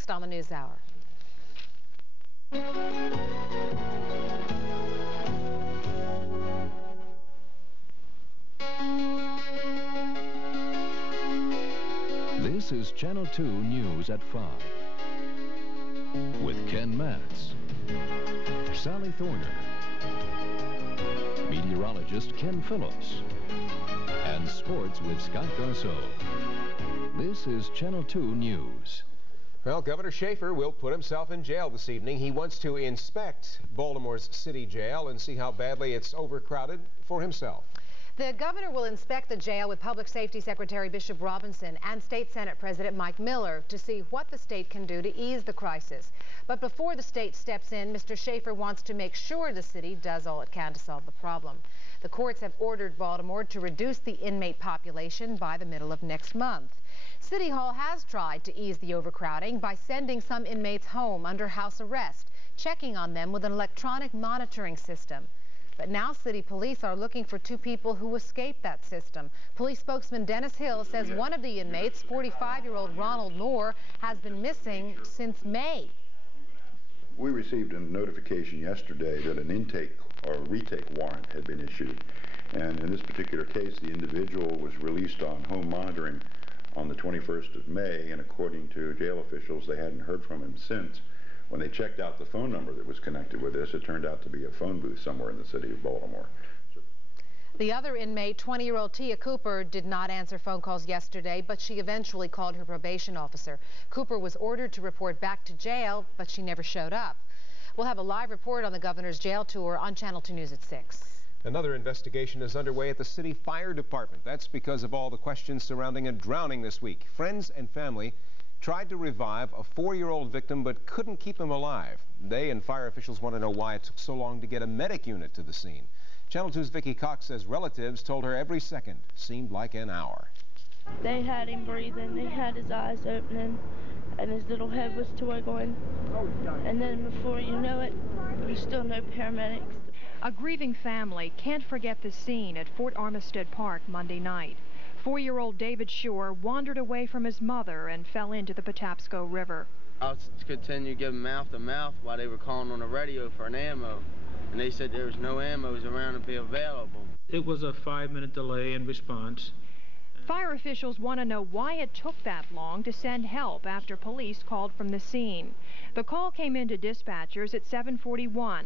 next on the News Hour. This is Channel 2 News at 5 with Ken Matz, Sally Thorner, meteorologist Ken Phillips, and sports with Scott Garceau. This is Channel 2 News. Well, Governor Schaefer will put himself in jail this evening. He wants to inspect Baltimore's city jail and see how badly it's overcrowded for himself. The governor will inspect the jail with Public Safety Secretary Bishop Robinson and State Senate President Mike Miller to see what the state can do to ease the crisis. But before the state steps in, Mr. Schaefer wants to make sure the city does all it can to solve the problem. The courts have ordered Baltimore to reduce the inmate population by the middle of next month. City Hall has tried to ease the overcrowding by sending some inmates home under house arrest, checking on them with an electronic monitoring system. But now city police are looking for two people who escaped that system. Police spokesman Dennis Hill says one of the inmates, 45-year-old Ronald Moore, has been missing since May. We received a notification yesterday that an intake or retake warrant had been issued. And in this particular case, the individual was released on home monitoring on the 21st of May, and according to jail officials, they hadn't heard from him since. When they checked out the phone number that was connected with this, it turned out to be a phone booth somewhere in the city of Baltimore. The other inmate, 20-year-old Tia Cooper, did not answer phone calls yesterday, but she eventually called her probation officer. Cooper was ordered to report back to jail, but she never showed up. We'll have a live report on the governor's jail tour on Channel 2 News at 6. Another investigation is underway at the city fire department. That's because of all the questions surrounding a drowning this week. Friends and family tried to revive a 4-year-old victim but couldn't keep him alive. They and fire officials want to know why it took so long to get a medic unit to the scene. Channel 2's Vicki Cox says relatives told her every second seemed like an hour. They had him breathing, they had his eyes opening, and his little head was twiggling. And then before you know it, there was still no paramedics. A grieving family can't forget the scene at Fort Armistead Park Monday night. 4-year-old David Shore wandered away from his mother and fell into the Patapsco River. I was continuing giving mouth to mouth while they were calling on the radio for an ammo, and they said there was no ammos around to be available. It was a 5-minute delay in response. Fire officials want to know why it took that long to send help after police called from the scene. The call came into dispatchers at 7:41.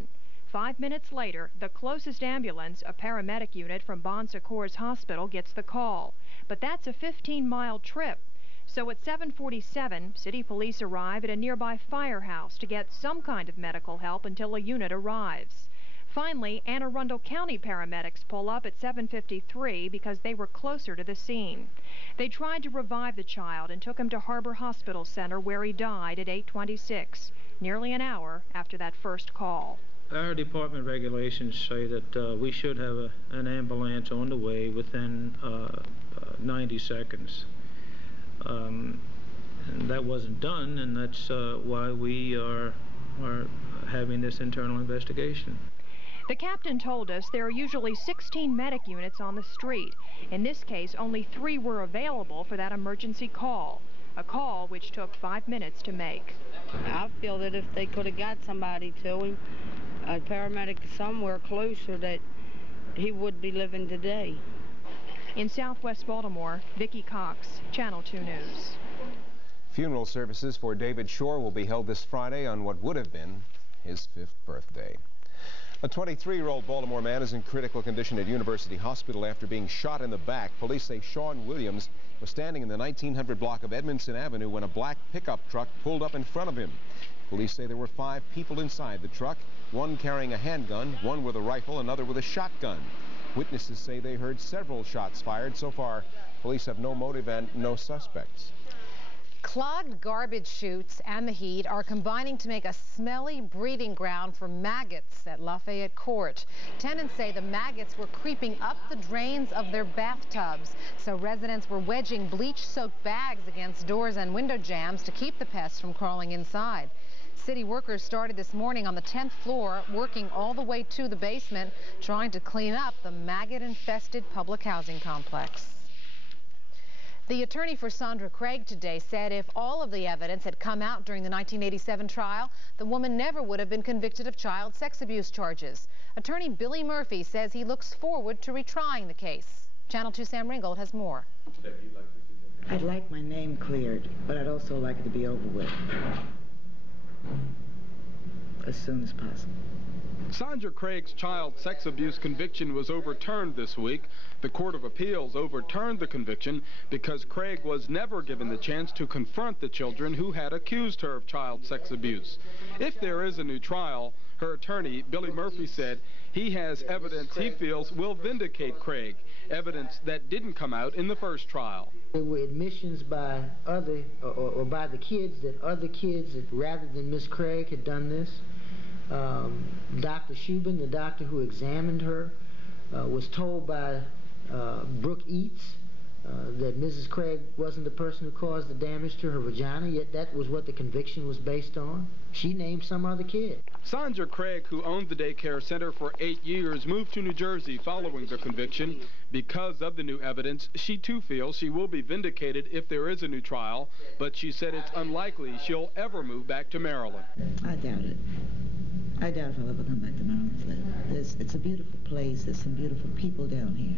5 minutes later, the closest ambulance, a paramedic unit from Bon Secours Hospital, gets the call. But that's a 15-mile trip. So at 7:47, city police arrive at a nearby firehouse to get some kind of medical help until a unit arrives. Finally, Anne Arundel County paramedics pull up at 7:53 because they were closer to the scene. They tried to revive the child and took him to Harbor Hospital Center, where he died at 8:26, nearly an hour after that first call. Our department regulations say that we should have an ambulance on the way within 90 seconds. And that wasn't done, and that's why we are having this internal investigation. The captain told us there are usually 16 medic units on the street. In this case, only 3 were available for that emergency call, a call which took 5 minutes to make. I feel that if they could have got somebody to him, a paramedic somewhere closer, that he would be living today. In Southwest Baltimore, Vicki Cox, Channel 2 News. Funeral services for David Shore will be held this Friday on what would have been his 5th birthday. A 23-year-old Baltimore man is in critical condition at University Hospital after being shot in the back. Police say Sean Williams was standing in the 1900 block of Edmondson Avenue when a black pickup truck pulled up in front of him. Police say there were 5 people inside the truck, one carrying a handgun, one with a rifle, another with a shotgun. Witnesses say they heard several shots fired. So far, police have no motive and no suspects. Clogged garbage chutes and the heat are combining to make a smelly breeding ground for maggots at Lafayette Court. Tenants say the maggots were creeping up the drains of their bathtubs, so residents were wedging bleach-soaked bags against doors and window jambs to keep the pests from crawling inside. City workers started this morning on the 10th floor, working all the way to the basement, trying to clean up the maggot-infested public housing complex. The attorney for Sandra Craig today said if all of the evidence had come out during the 1987 trial, the woman never would have been convicted of child sex abuse charges. Attorney Billy Murphy says he looks forward to retrying the case. Channel 2 Sam Ringgold has more. I'd like my name cleared, but I'd also like it to be over with as soon as possible. Sandra Craig's child sex abuse conviction was overturned this week. The Court of Appeals overturned the conviction because Craig was never given the chance to confront the children who had accused her of child sex abuse. If there is a new trial, her attorney, Billy Murphy, said he has evidence he feels will vindicate Craig, evidence that didn't come out in the first trial. There were admissions by other, or by the kids, that other kids, that rather than Miss Craig, had done this. Dr. Shubin, the doctor who examined her, was told by Brooke Eats that Mrs. Craig wasn't the person who caused the damage to her vagina, yet that was what the conviction was based on. She named some other kid. Sandra Craig, who owned the daycare center for 8 years, moved to New Jersey following the conviction. Because of the new evidence, she too feels she will be vindicated if there is a new trial, but she said it's unlikely she'll ever move back to Maryland. I doubt it. I doubt if I'll ever come back to Maryland. It's a beautiful place. There's some beautiful people down here.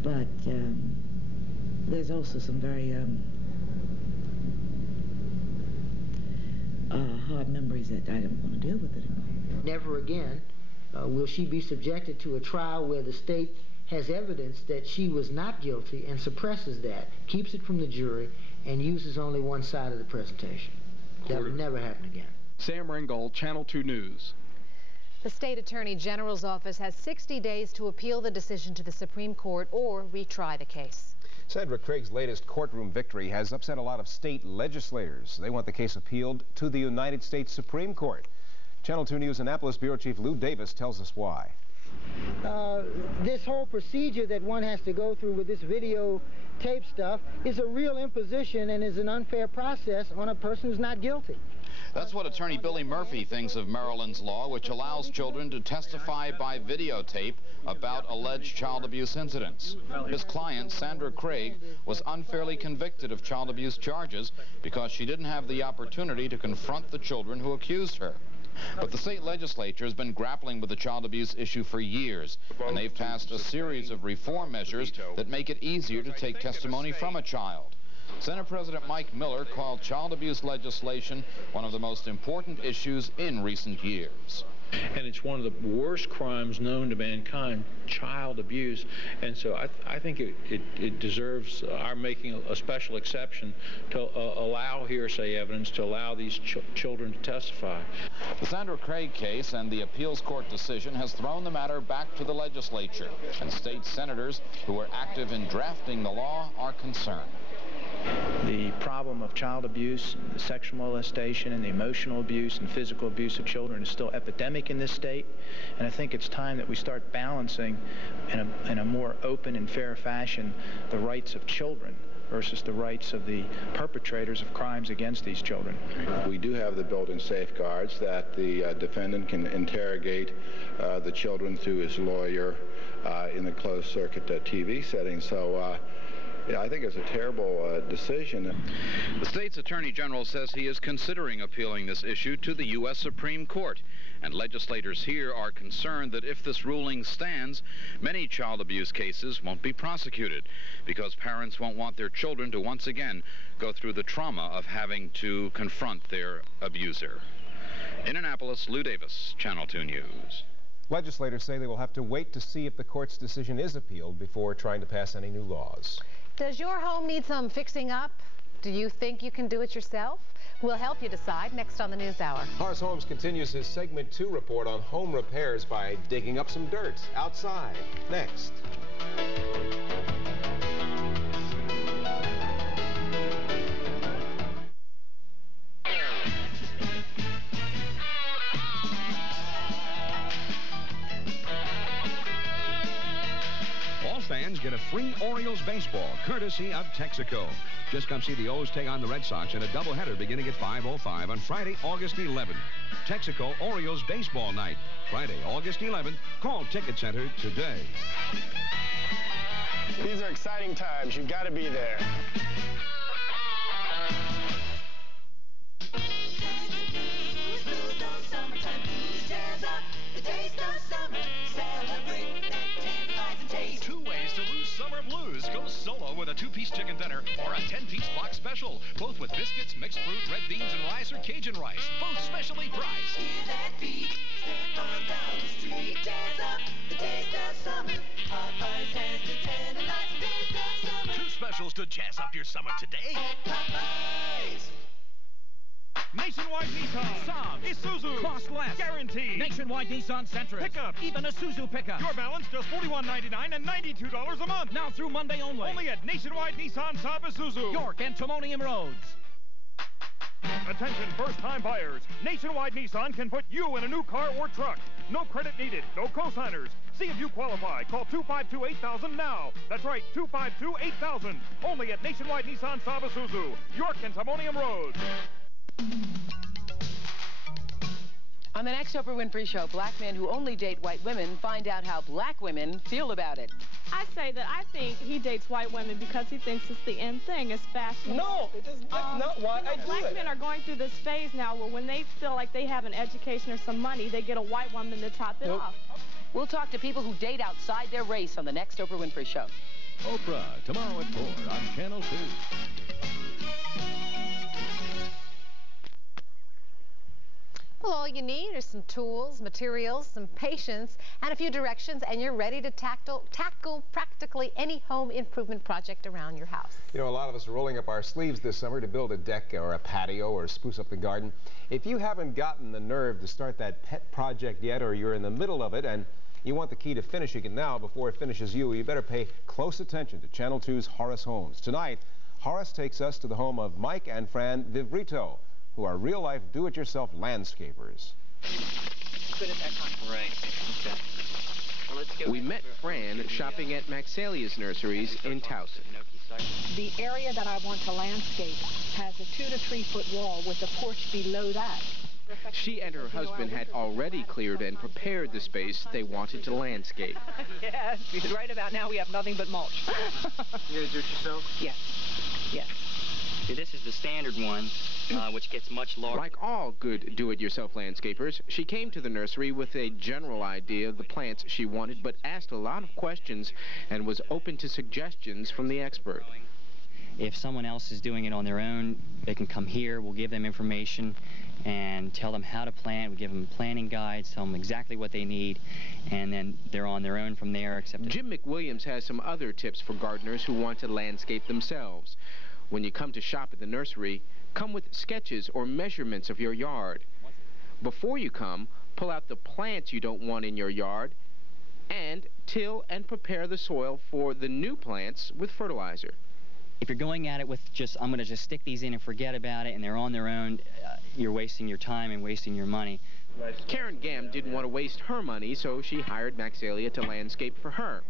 But there's also some very hard memories that I don't want to deal with anymore. Never again will she be subjected to a trial where the state has evidence that she was not guilty and suppresses that, keeps it from the jury, and uses only one side of the presentation. That will never happen again. Sam Ringgold, Channel 2 News. The State Attorney General's office has 60 days to appeal the decision to the Supreme Court or retry the case. Sandra Craig's latest courtroom victory has upset a lot of state legislators. They want the case appealed to the United States Supreme Court. Channel 2 News Annapolis Bureau Chief Lou Davis tells us why. This whole procedure that one has to go through with this videotape stuff is a real imposition and is an unfair process on a person who's not guilty. That's what Attorney Billy Murphy thinks of Maryland's law, which allows children to testify by videotape about alleged child abuse incidents. His client, Sandra Craig, was unfairly convicted of child abuse charges because she didn't have the opportunity to confront the children who accused her. But the state legislature has been grappling with the child abuse issue for years, and they've passed a series of reform measures that make it easier to take testimony from a child. Senate President Mike Miller called child abuse legislation one of the most important issues in recent years. And it's one of the worst crimes known to mankind, child abuse. And so I think it deserves our making a special exception to allow hearsay evidence, to allow these children to testify. The Sandra Craig case and the appeals court decision has thrown the matter back to the legislature, and state senators who are active in drafting the law are concerned. The problem of child abuse, the sexual molestation, and the emotional abuse and physical abuse of children is still epidemic in this state, and I think it's time that we start balancing in a more open and fair fashion the rights of children versus the rights of the perpetrators of crimes against these children. We do have the built-in safeguards that the defendant can interrogate the children through his lawyer in the closed-circuit TV setting. So yeah, I think it's a terrible decision. The state's attorney general says he is considering appealing this issue to the U.S. Supreme Court. And legislators here are concerned that if this ruling stands, many child abuse cases won't be prosecuted because parents won't want their children to once again go through the trauma of having to confront their abuser. In Annapolis, Lou Davis, Channel 2 News. Legislators say they will have to wait to see if the court's decision is appealed before trying to pass any new laws. Does your home need some fixing up? Do you think you can do it yourself? We'll help you decide next on the News Hour. Horace Holmes continues his segment 2 report on home repairs by digging up some dirt outside. Next. Fans get a free Orioles baseball, courtesy of Texaco. Just come see the O's take on the Red Sox in a doubleheader beginning at 5:05 on Friday, August 11th. Texaco Orioles baseball night, Friday, August 11th. Call Ticket Center today. These are exciting times. You've got to be there. Two ways to lose summer blues. Go solo with a 2-piece chicken dinner or a 10-piece box special. Both with biscuits, mixed fruit, red beans and rice, or Cajun rice. Both specially priced. Hear that beat, step on down the street, jazz up, the taste of summer. Popeyes has the tantalizing taste of summer. Two specials to jazz up your summer today. Popeyes. Nationwide Nissan. Saab. Isuzu. Cost less. Guaranteed. Nationwide Nissan Sentra. Pickup. Even Isuzu pickup. Your balance just $41.99 and $92 a month. Now through Monday only. Only at Nationwide Nissan Saab Isuzu. York and Timonium Roads. Attention first-time buyers. Nationwide Nissan can put you in a new car or truck. No credit needed. No cosigners. See if you qualify. Call 252-8000 now. That's right, 252-8000. Only at Nationwide Nissan Saab Isuzu. York and Timonium Roads. On the next Oprah Winfrey Show, black men who only date white women find out how black women feel about it. I say that I think he dates white women because he thinks it's the end thing. It's fashion. No, that's not why I do black it. men are going through this phase now where when they feel like they have an education or some money, they get a white woman to top it off. We'll talk to people who date outside their race on the next Oprah Winfrey Show. Oprah, tomorrow at 4 on Channel 2. Well, all you need are some tools, materials, some patience, and a few directions, and you're ready to tackle practically any home improvement project around your house. You know, a lot of us are rolling up our sleeves this summer to build a deck or a patio or spruce up the garden. If you haven't gotten the nerve to start that pet project yet, or you're in the middle of it and you want the key to finishing it now before it finishes you, you better pay close attention to Channel 2's Horace Homes. Tonight, Horace takes us to the home of Mike and Fran Vivrito, who are real-life do-it-yourself landscapers. Right. Okay. Well, we met Fran shopping at Maxalia's Nurseries in Towson. The area that I want to landscape has a 2 to 3 foot wall with a porch below that. She and her husband had already cleared and prepared the space they wanted to landscape. Yes, because right about now we have nothing but mulch. You're gonna do it yourself? Yes. Yes. See, this is the standard one, which gets much larger. Like all good do-it-yourself landscapers, she came to the nursery with a general idea of the plants she wanted, but asked a lot of questions and was open to suggestions from the expert. If someone else is doing it on their own, they can come here, we'll give them information and tell them how to plant. We give them planting guides, tell them exactly what they need, and then they're on their own from there. Jim McWilliams has some other tips for gardeners who want to landscape themselves. When you come to shop at the nursery, come with sketches or measurements of your yard. Before you come, pull out the plants you don't want in your yard and till and prepare the soil for the new plants with fertilizer. If you're going at it with I'm going to just stick these in and forget about it, and they're on their own, you're wasting your time and wasting your money. Karen Gamm didn't want to waste her money, so she hired Maxalia to landscape for her.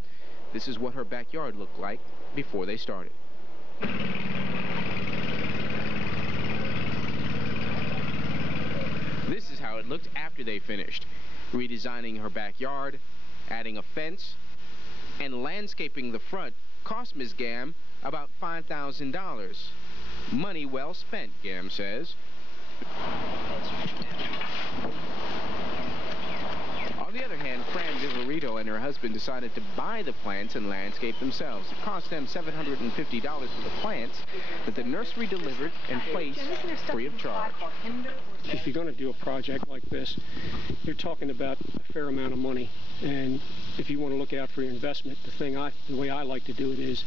This is what her backyard looked like before they started. This is how it looked after they finished. Redesigning her backyard, adding a fence, and landscaping the front cost Ms. Gamm about $5,000. Money well spent, Gamm says. On the other hand, Fran Viverito and her husband decided to buy the plants and landscape themselves. It cost them $750 for the plants that the nursery delivered and placed free of charge. If you're going to do a project like this, you're talking about a fair amount of money. And if you want to look out for your investment, the way I like to do it is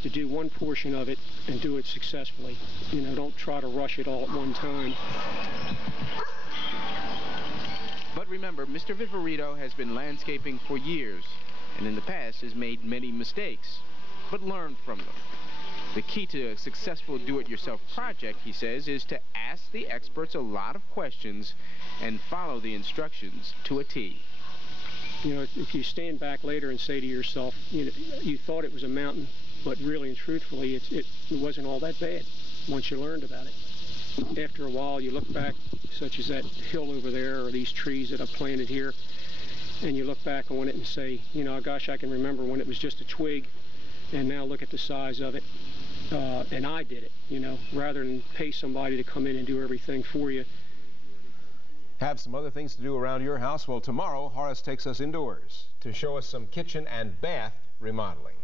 to do one portion of it and do it successfully. You know, don't try to rush it all at one time. But remember, Mr. Viverito has been landscaping for years, and in the past has made many mistakes, but learned from them. The key to a successful do-it-yourself project, he says, is to ask the experts a lot of questions and follow the instructions to a T. You know, if you stand back later and say to yourself, you know, you thought it was a mountain, but really and truthfully, it wasn't all that bad once you learned about it. After a while, you look back, such as that hill over there or these trees that I've planted here, and you look back on it and say, you know, gosh, I can remember when it was just a twig, and now look at the size of it. And I did it, you know, rather than pay somebody to come in and do everything for you. Have some other things to do around your house? Well, tomorrow, Horace takes us indoors to show us some kitchen and bath remodeling.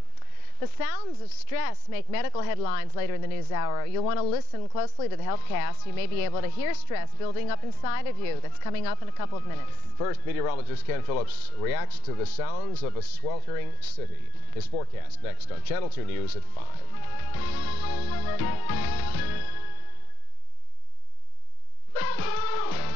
The sounds of stress make medical headlines later in the news hour. You'll want to listen closely to the HealthCast. You may be able to hear stress building up inside of you. That's coming up in a couple of minutes. First, meteorologist Ken Phillips reacts to the sounds of a sweltering city. His forecast next on Channel 2 News at 5.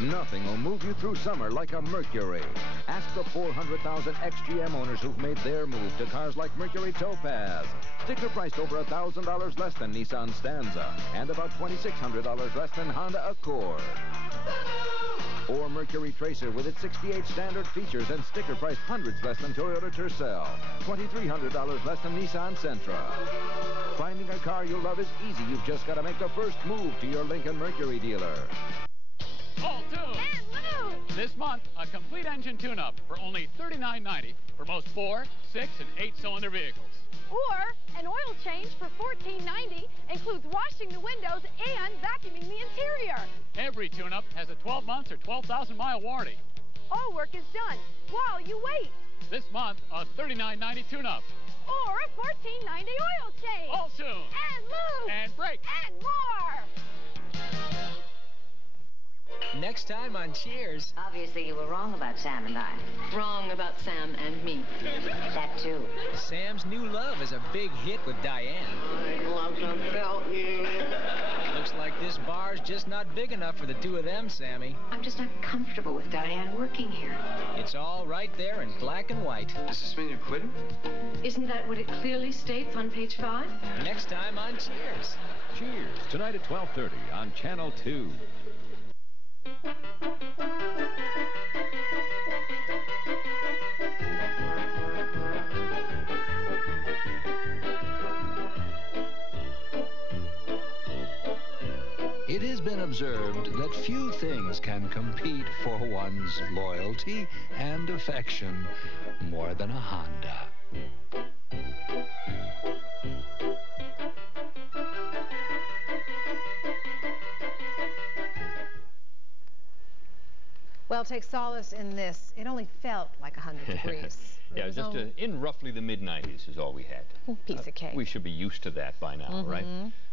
Nothing will move you through summer like a Mercury. Ask the 400,000 ex-GM owners who've made their move to cars like Mercury Topaz. Sticker priced over $1,000 less than Nissan Stanza and about $2,600 less than Honda Accord. Or Mercury Tracer with its 68 standard features and sticker priced hundreds less than Toyota Tercel. $2,300 less than Nissan Sentra. Finding a car you love is easy. You've just got to make the first move to your Lincoln Mercury dealer. All tuned. And Lou! This month, a complete engine tune-up for only $39.90 for most 4, 6, and 8-cylinder vehicles. Or an oil change for $14.90 includes washing the windows and vacuuming the interior. Every tune-up has a 12-month or 12,000-mile warranty. All work is done while you wait. This month, a $39.90 tune-up. Or a $14.90 oil change. All soon. And lube. And brake. And more. Next time on Cheers. Obviously, you were wrong about Sam and I. Wrong about Sam and me. That too. Sam's new love is a big hit with Diane. My gloves unfelt you. Looks like this bar's just not big enough for the two of them, Sammy. I'm just not comfortable with Diane working here. It's all right there in black and white. Does this mean you're quitting? Isn't that what it clearly states on page 5? Next time on Cheers. Cheers, tonight at 12:30 on Channel 2. It has been observed that few things can compete for one's loyalty and affection more than a Honda. Well, take solace in this. It only felt like 100 degrees. Yeah, it was just in roughly the mid-90s is all we had. Piece of cake. We should be used to that by now, right?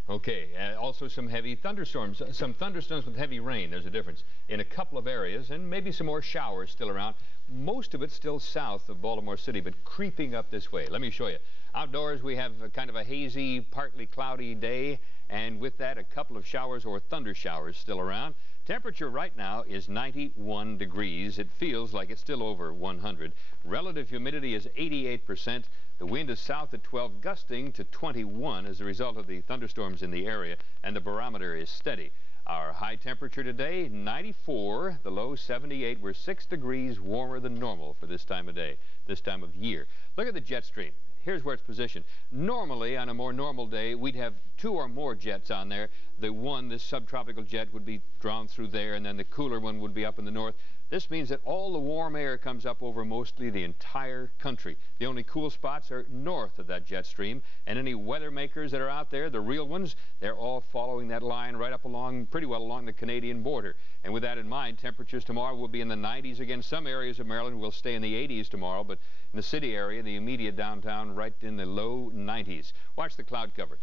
Okay, also some heavy thunderstorms. Some thunderstorms with heavy rain. There's a difference in a couple of areas, and maybe some more showers still around. Most of it still south of Baltimore City, but creeping up this way. Let me show you. Outdoors, we have kind of a hazy, partly cloudy day, and with that, a couple of showers or thunder showers still around. Temperature right now is 91 degrees. It feels like it's still over 100. Relative humidity is 88%. The wind is south at 12, gusting to 21 as a result of the thunderstorms in the area, and the barometer is steady. Our high temperature today, 94. The low, 78. We're 6 degrees warmer than normal for this time of day, this time of year. Look at the jet stream. Here's where it's positioned. Normally, on a more normal day, we'd have 2 or more jets on there. This subtropical jet, would be drawn through there, and then the cooler one would be up in the north. This means that all the warm air comes up over mostly the entire country. The only cool spots are north of that jet stream, and any weather makers that are out there, the real ones, they're all following that line right up along, pretty well along the Canadian border. And with that in mind, temperatures tomorrow will be in the 90s again. Some areas of Maryland will stay in the 80s tomorrow, but in the city area, the immediate downtown, right in the low 90s. Watch the cloud cover.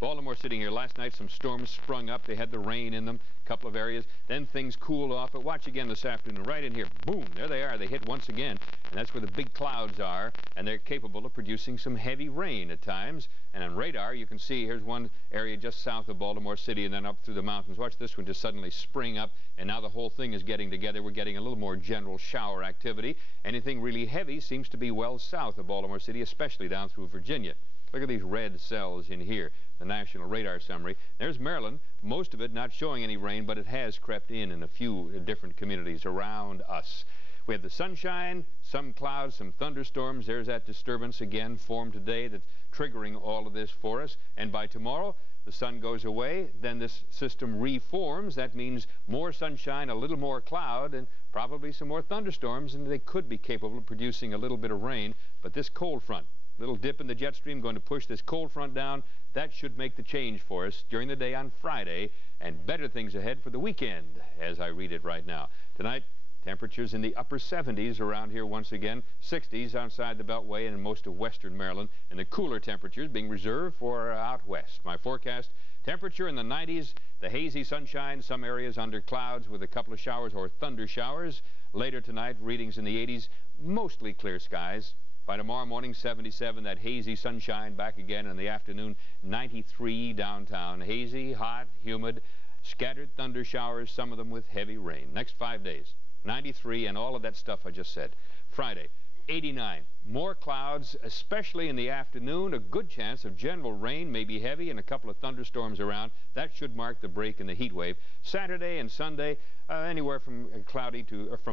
Baltimore sitting here last night, some storms sprung up. They had the rain in them, a couple of areas. Then things cooled off. But watch again this afternoon, right in here. Boom, there they are. They hit once again. And that's where the big clouds are. And they're capable of producing some heavy rain at times. And on radar, you can see here's one area just south of Baltimore City and then up through the mountains. Watch this one just suddenly spring up. And now the whole thing is getting together. We're getting a little more general shower activity. Anything really heavy seems to be well south of Baltimore City, especially down through Virginia. Look at these red cells in here, the National Radar Summary. There's Maryland, most of it not showing any rain, but it has crept in a few different communities around us. We have the sunshine, some clouds, some thunderstorms. There's that disturbance again formed today that's triggering all of this for us. And by tomorrow, the sun goes away, then this system reforms. That means more sunshine, a little more cloud, and probably some more thunderstorms, and they could be capable of producing a little bit of rain. But this cold front Little dip in the jet stream going to push this cold front down. That should make the change for us during the day on Friday, and better things ahead for the weekend as I read it right now. Tonight, temperatures in the upper 70s around here once again, 60s outside the Beltway and in most of western Maryland, and the cooler temperatures being reserved for out west. My forecast, temperature in the 90s, the hazy sunshine, some areas under clouds with a couple of showers or thunder showers. Later tonight, readings in the 80s, mostly clear skies. By tomorrow morning, 77, that hazy sunshine back again in the afternoon, 93 downtown. Hazy, hot, humid, scattered thunder showers, some of them with heavy rain. Next 5 days, 93 and all of that stuff I just said. Friday, 89. More clouds, especially in the afternoon. A good chance of general rain, maybe heavy, and a couple of thunderstorms around. That should mark the break in the heat wave. Saturday and Sunday, anywhere from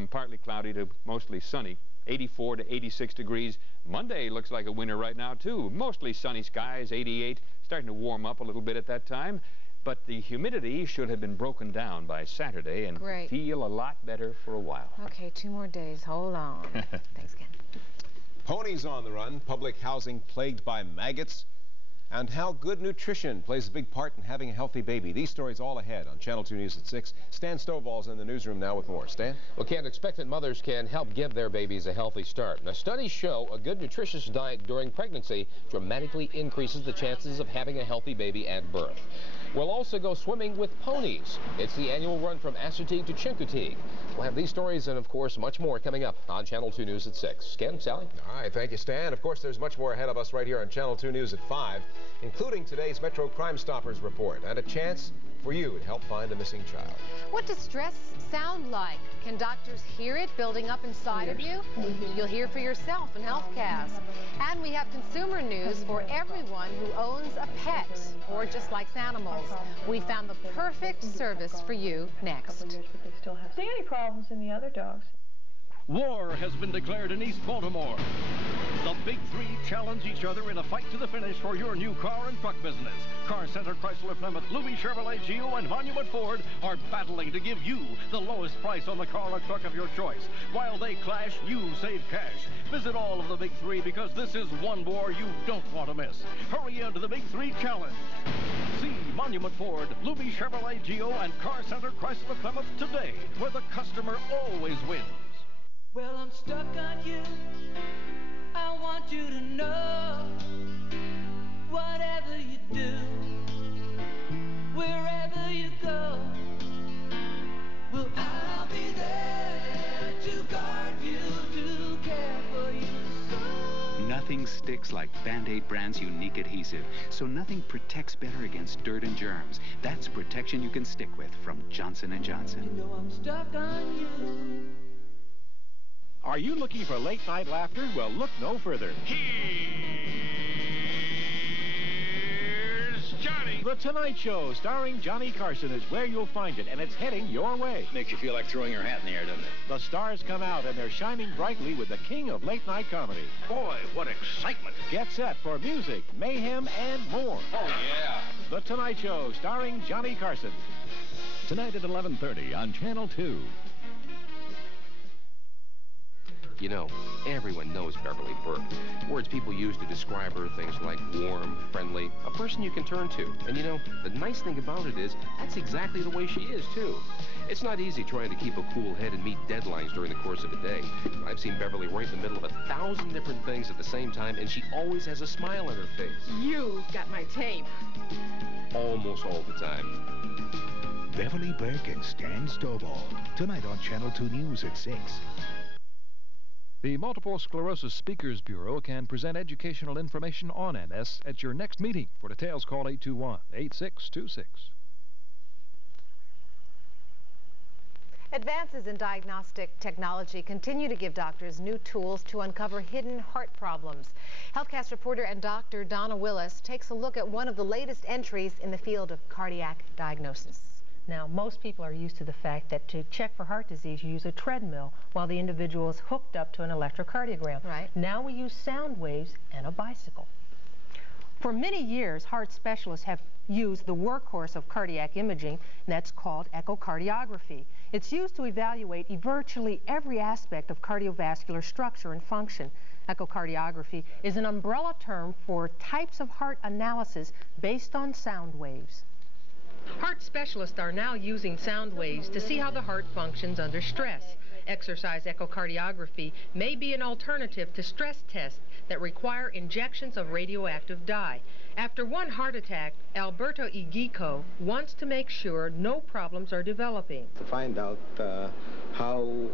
partly cloudy to mostly sunny. 84 to 86 degrees. Monday looks like a winter right now, too. Mostly sunny skies, 88. Starting to warm up a little bit at that time. But the humidity should have been broken down by Saturday and feel a lot better for a while. Okay, 2 more days. Hold on. Thanks, Ken. Ponies on the run, public housing plagued by maggots, and how good nutrition plays a big part in having a healthy baby. These stories all ahead on Channel 2 News at 6. Stan Stovall's in the newsroom now with more. Stan? Well, Ken, expectant mothers can help give their babies a healthy start. Now, studies show a good nutritious diet during pregnancy dramatically increases the chances of having a healthy baby at birth. We'll also go swimming with ponies. It's the annual run from Assateague to Chincoteague. We'll have these stories and, of course, much more coming up on Channel 2 News at 6. Ken, Sally? All right, thank you, Stan. Of course, there's much more ahead of us right here on Channel 2 News at 5, including today's Metro Crime Stoppers report and a chance for you to help find a missing child. What does stress sound like? Can doctors hear it building up inside of you? You'll hear for yourself in HealthCast. And we have consumer news for everyone who owns a pet or just likes animals. We found the perfect service for you next. See any problems in the other dogs? War has been declared in East Baltimore. The Big Three challenge each other in a fight to the finish for your new car and truck business. Car Center, Chrysler, Plymouth, Luby, Chevrolet, Geo, and Monument Ford are battling to give you the lowest price on the car or truck of your choice. While they clash, you save cash. Visit all of the Big Three because this is one war you don't want to miss. Hurry into the Big Three challenge. See Monument Ford, Luby, Chevrolet, Geo, and Car Center, Chrysler, Plymouth today, where the customer always wins. Well, I'm stuck on you. I want you to know, whatever you do, wherever you go, well, I'll be there to guard you, to care for you. So nothing sticks like Band-Aid brand's unique adhesive, so nothing protects better against dirt and germs. That's protection you can stick with from Johnson & Johnson. you know I'm stuck on you. Are you looking for late-night laughter? Well, look no further. Here's Johnny. The Tonight Show, starring Johnny Carson, is where you'll find it, and it's heading your way. Makes you feel like throwing your hat in the air, doesn't it? The stars come out, and they're shining brightly with the king of late-night comedy. Boy, what excitement. Get set for music, mayhem, and more. Oh, yeah. The Tonight Show, starring Johnny Carson. Tonight at 11:30 on Channel 2. You know, everyone knows Beverly Burke. Words people use to describe her, things like warm, friendly, a person you can turn to. And you know, the nice thing about it is, that's exactly the way she is, too. It's not easy trying to keep a cool head and meet deadlines during the course of a day. I've seen Beverly right in the middle of 1,000 different things at the same time, and she always has a smile on her face. You've got my tape. Almost all the time. Beverly Burke and Stan Stovall, tonight on Channel 2 News at 6. The Multiple Sclerosis Speakers Bureau can present educational information on MS at your next meeting. For details, call 821-8626. Advances in diagnostic technology continue to give doctors new tools to uncover hidden heart problems. HealthCast reporter and Dr. Donna Willis takes a look at one of the latest entries in the field of cardiac diagnosis. Now, most people are used to the fact that to check for heart disease, you use a treadmill while the individual is hooked up to an electrocardiogram. Right. Now we use sound waves and a bicycle. For many years, heart specialists have used the workhorse of cardiac imaging, and that's called echocardiography. It's used to evaluate virtually every aspect of cardiovascular structure and function. Echocardiography is an umbrella term for types of heart analysis based on sound waves. Heart specialists are now using sound waves to see how the heart functions under stress. Exercise echocardiography may be an alternative to stress tests that require injections of radioactive dye. After one heart attack, Alberto Igico wants to make sure no problems are developing. To find out how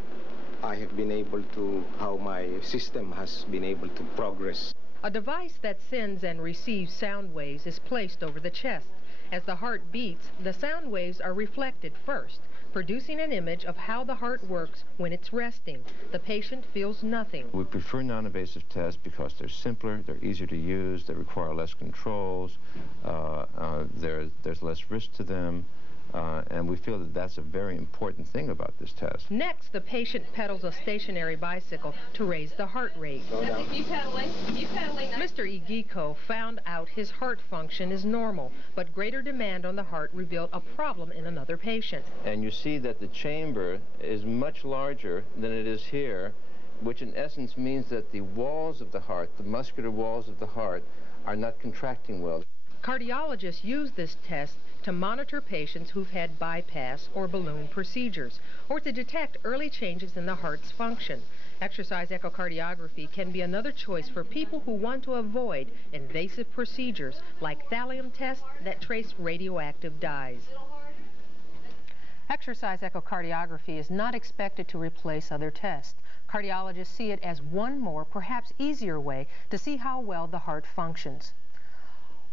I have been able to, how my system has been able to progress. A device that sends and receives sound waves is placed over the chest. As the heart beats, the sound waves are reflected first, producing an image of how the heart works when it's resting. The patient feels nothing. We prefer non-invasive tests because they're simpler, they're easier to use, they require less controls, there's less risk to them, and we feel that that's a very important thing about this test. Next, the patient pedals a stationary bicycle to raise the heart rate. Keep pedaling. Keep pedaling. Mr. Igico found out his heart function is normal, but greater demand on the heart revealed a problem in another patient. And you see that the chamber is much larger than it is here, which in essence means that the walls of the heart, the muscular walls of the heart, are not contracting well. Cardiologists use this test to monitor patients who've had bypass or balloon procedures, or to detect early changes in the heart's function. Exercise echocardiography can be another choice for people who want to avoid invasive procedures like thallium tests that trace radioactive dyes. Exercise echocardiography is not expected to replace other tests. Cardiologists see it as one more, perhaps easier way to see how well the heart functions.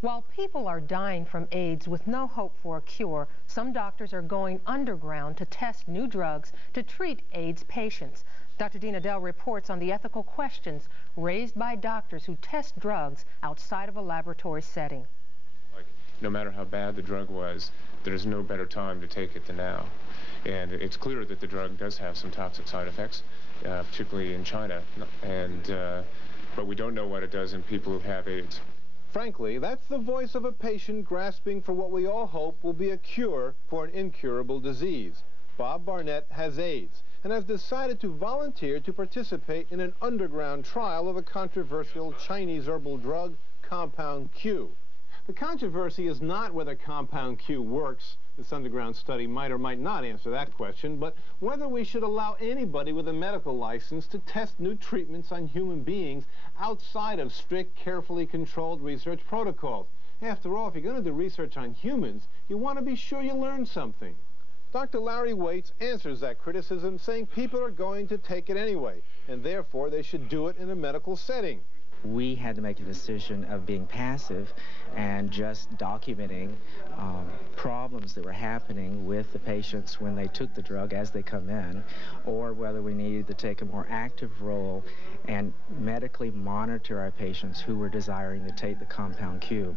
While people are dying from AIDS with no hope for a cure, some doctors are going underground to test new drugs to treat AIDS patients. Dr. Dina Dell reports on the ethical questions raised by doctors who test drugs outside of a laboratory setting. No matter how bad the drug was, there's no better time to take it than now. And it's clear that the drug does have some toxic side effects, particularly in China, but we don't know what it does in people who have AIDS. Frankly, that's the voice of a patient grasping for what we all hope will be a cure for an incurable disease. Bob Barnett has AIDS and has decided to volunteer to participate in an underground trial of a controversial Chinese herbal drug, Compound Q. The controversy is not whether Compound Q works. This underground study might or might not answer that question, but whether we should allow anybody with a medical license to test new treatments on human beings outside of strict, carefully controlled research protocols. After all, if you're going to do research on humans, you want to be sure you learn something. Dr. Larry Waits answers that criticism, saying people are going to take it anyway, and therefore they should do it in a medical setting. We had to make a decision of being passive and just documenting problems that were happening with the patients when they took the drug as they come in, or whether we needed to take a more active role and medically monitor our patients who were desiring to take the Compound Q.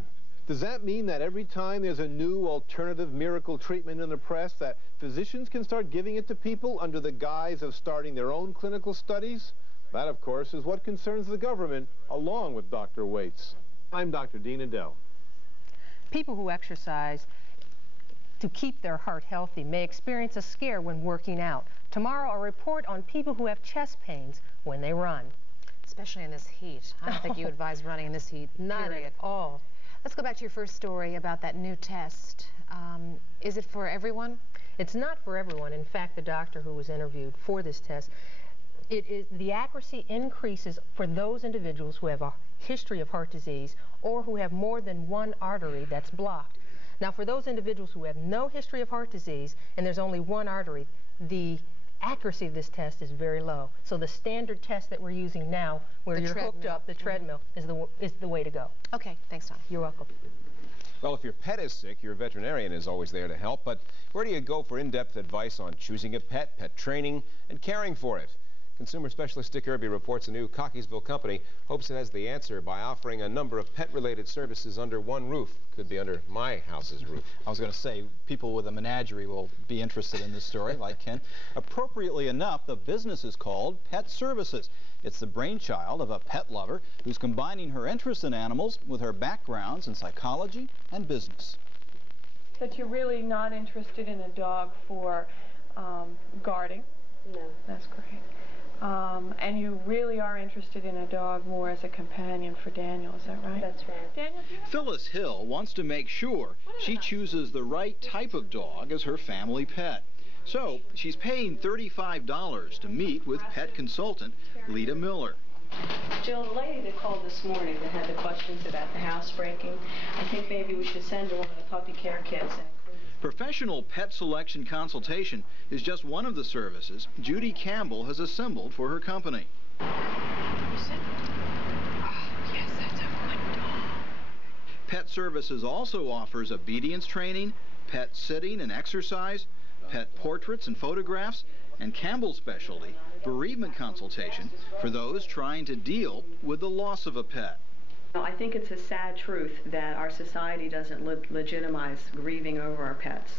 Does that mean that every time there's a new alternative miracle treatment in the press that physicians can start giving it to people under the guise of starting their own clinical studies? That, of course, is what concerns the government, along with Dr. Waits. I'm Dr. Dina Dell. People who exercise to keep their heart healthy may experience a scare when working out. Tomorrow, a report on people who have chest pains when they run. Especially in this heat. I don't think you advise running in this heat, Not period. at all. Let's go back to your first story about that new test. Is it for everyone? It's not for everyone. In fact, the doctor who was interviewed for this test, the accuracy increases for those individuals who have a history of heart disease or who have more than one artery that's blocked. Now, for those individuals who have no history of heart disease and there's only one artery, the accuracy of this test is very low. So the standard test that we're using now, where you're hooked up, the treadmill, is the way to go. Okay, thanks, Tom. You're welcome. Well, if your pet is sick, your veterinarian is always there to help, but where do you go for in-depth advice on choosing a pet, pet training, and caring for it? Consumer specialist Dick Irby reports a new Cockeysville company hopes it has the answer by offering a number of pet-related services under one roof. Could be under my house's roof. I was going to say, people with a menagerie will be interested in this story, like Ken. Appropriately enough, the business is called Pet Services. It's the brainchild of a pet lover who's combining her interest in animals with her backgrounds in psychology and business. That you're really not interested in a dog for guarding. No. That's great. And you really are interested in a dog more as a companion for Daniel, is that right? That's right. Daniel, do you have... Phyllis Hill wants to make sure she chooses the right type of dog as her family pet. So she's paying $35 to meet with pet consultant Lita Miller. Jill, the lady that called this morning that had the questions about the housebreaking, I think maybe we should send her one of the puppy care kits. Professional pet selection consultation is just one of the services Judy Campbell has assembled for her company. Pet Services also offers obedience training, pet sitting and exercise, pet portraits and photographs, and Campbell's specialty, bereavement consultation for those trying to deal with the loss of a pet. I think it's a sad truth that our society doesn't legitimize grieving over our pets.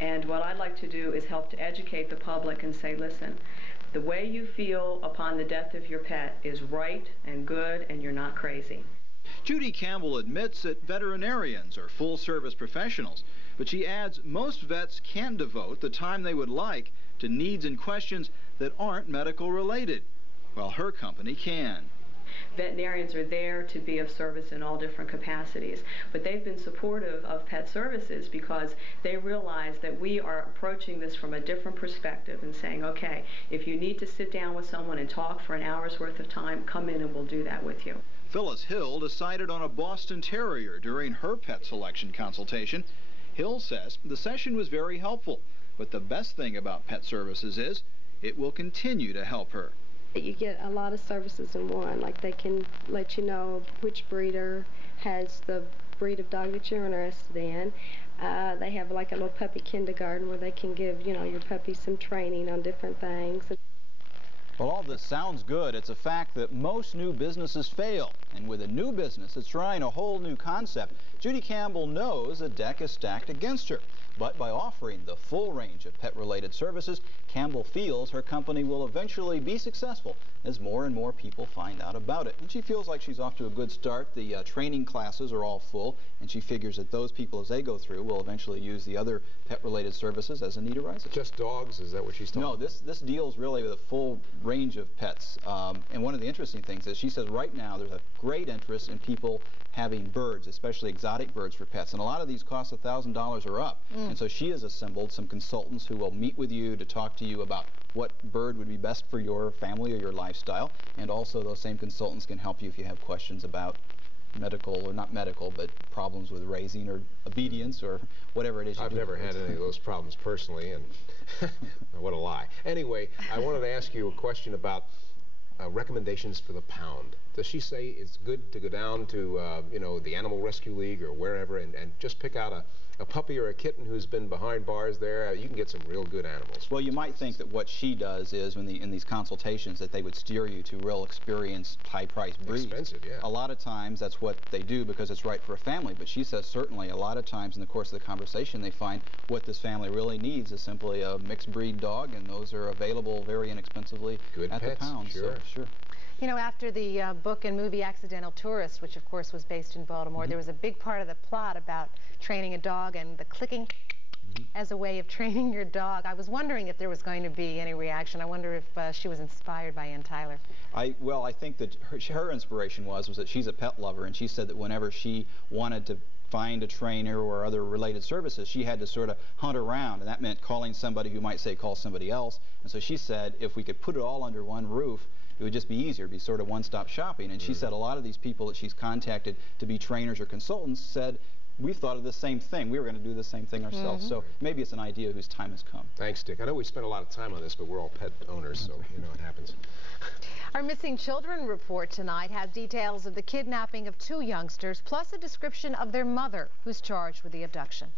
And what I'd like to do is help to educate the public and say, listen, the way you feel upon the death of your pet is right and good, and you're not crazy. Judy Campbell admits that veterinarians are full-service professionals, but she adds most vets can't devote the time they would like to needs and questions that aren't medical related, while her company can. Veterinarians are there to be of service in all different capacities, but they've been supportive of Pet Services because they realize that we are approaching this from a different perspective and saying, okay, if you need to sit down with someone and talk for an hour's worth of time, come in and we'll do that with you. Phyllis Hill decided on a Boston Terrier during her pet selection consultation. Hill says the session was very helpful, but the best thing about Pet Services is it will continue to help her. You get a lot of services in one, like they can let you know which breeder has the breed of dog that you're interested in. They have like a little puppy kindergarten where they can give, you know, your puppy some training on different things. Well, all this sounds good. It's a fact that most new businesses fail. And with a new business that's trying a whole new concept, Judy Campbell knows the deck is stacked against her. But by offering the full range of pet-related services, Campbell feels her company will eventually be successful as more and more people find out about it. And she feels like she's off to a good start. The training classes are all full, and she figures that those people, as they go through, will eventually use the other pet-related services as a need arises. Just dogs? Is that what she's talking about? No, this deals really with a full range of pets. And one of the interesting things is she says right now there's a great interest in people having birds, especially exotic birds for pets. And a lot of these cost $1,000 or up. And so she has assembled some consultants who will meet with you to talk to you about what bird would be best for your family or your lifestyle. And also those same consultants can help you if you have questions about medical, or not medical, but problems with raising or obedience or whatever it is you do. I've never had any of those problems personally, and what a lie. Anyway, I wanted to ask you a question about recommendations for the pound. Does she say it's good to go down to, you know, the Animal Rescue League or wherever and just pick out a puppy or a kitten who's been behind bars there? You can get some real good animals. Well, you might think that what she does is, in these consultations, that they would steer you to real experienced, high-priced breeds. Expensive, yeah. A lot of times that's what they do because it's right for a family, but she says certainly a lot of times in the course of the conversation they find what this family really needs is simply a mixed breed dog, and those are available very inexpensively at the pound. Sure. So, sure. You know, after the book and movie Accidental Tourist, which of course was based in Baltimore, there was a big part of the plot about training a dog and the clicking as a way of training your dog. I was wondering if there was going to be any reaction. I wonder if she was inspired by Ann Tyler. Well, I think that her inspiration was that she's a pet lover, and she said that whenever she wanted to find a trainer or other related services, she had to sort of hunt around, and that meant calling somebody who might say call somebody else. And so she said if we could put it all under one roof, it would just be easier, be sort of one-stop shopping. And she said a lot of these people that she's contacted to be trainers or consultants said, we've thought of the same thing. We were going to do the same thing ourselves. So maybe it's an idea whose time has come. Thanks, Dick. I know we spent a lot of time on this, but we're all pet owners, so you know it happens. Our Missing Children report tonight has details of the kidnapping of 2 youngsters, plus a description of their mother, who's charged with the abduction.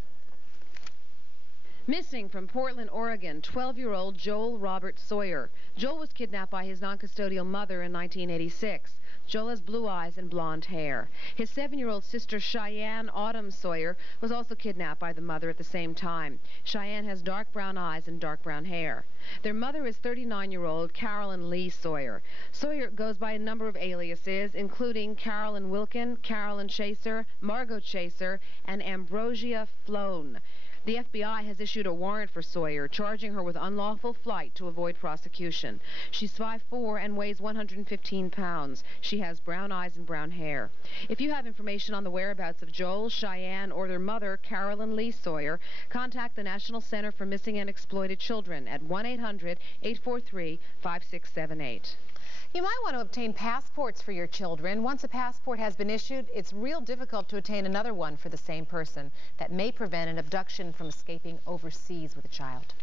Missing from Portland, Oregon, 12-year-old Joel Robert Sawyer. Joel was kidnapped by his non-custodial mother in 1986. Joel has blue eyes and blonde hair. His 7-year-old sister Cheyenne Autumn Sawyer was also kidnapped by the mother at the same time. Cheyenne has dark brown eyes and dark brown hair. Their mother is 39-year-old Carolyn Lee Sawyer. Sawyer goes by a number of aliases, including Carolyn Wilkin, Carolyn Chaser, Margot Chaser, and Ambrosia Floan. The FBI has issued a warrant for Sawyer, charging her with unlawful flight to avoid prosecution. She's 5'4" and weighs 115 pounds. She has brown eyes and brown hair. If you have information on the whereabouts of Joel, Cheyenne, or their mother, Carolyn Lee Sawyer, contact the National Center for Missing and Exploited Children at 1-800-843-5678. You might want to obtain passports for your children. Once a passport has been issued, it's real difficult to obtain another one for the same person. That may prevent an abduction from escaping overseas with a child.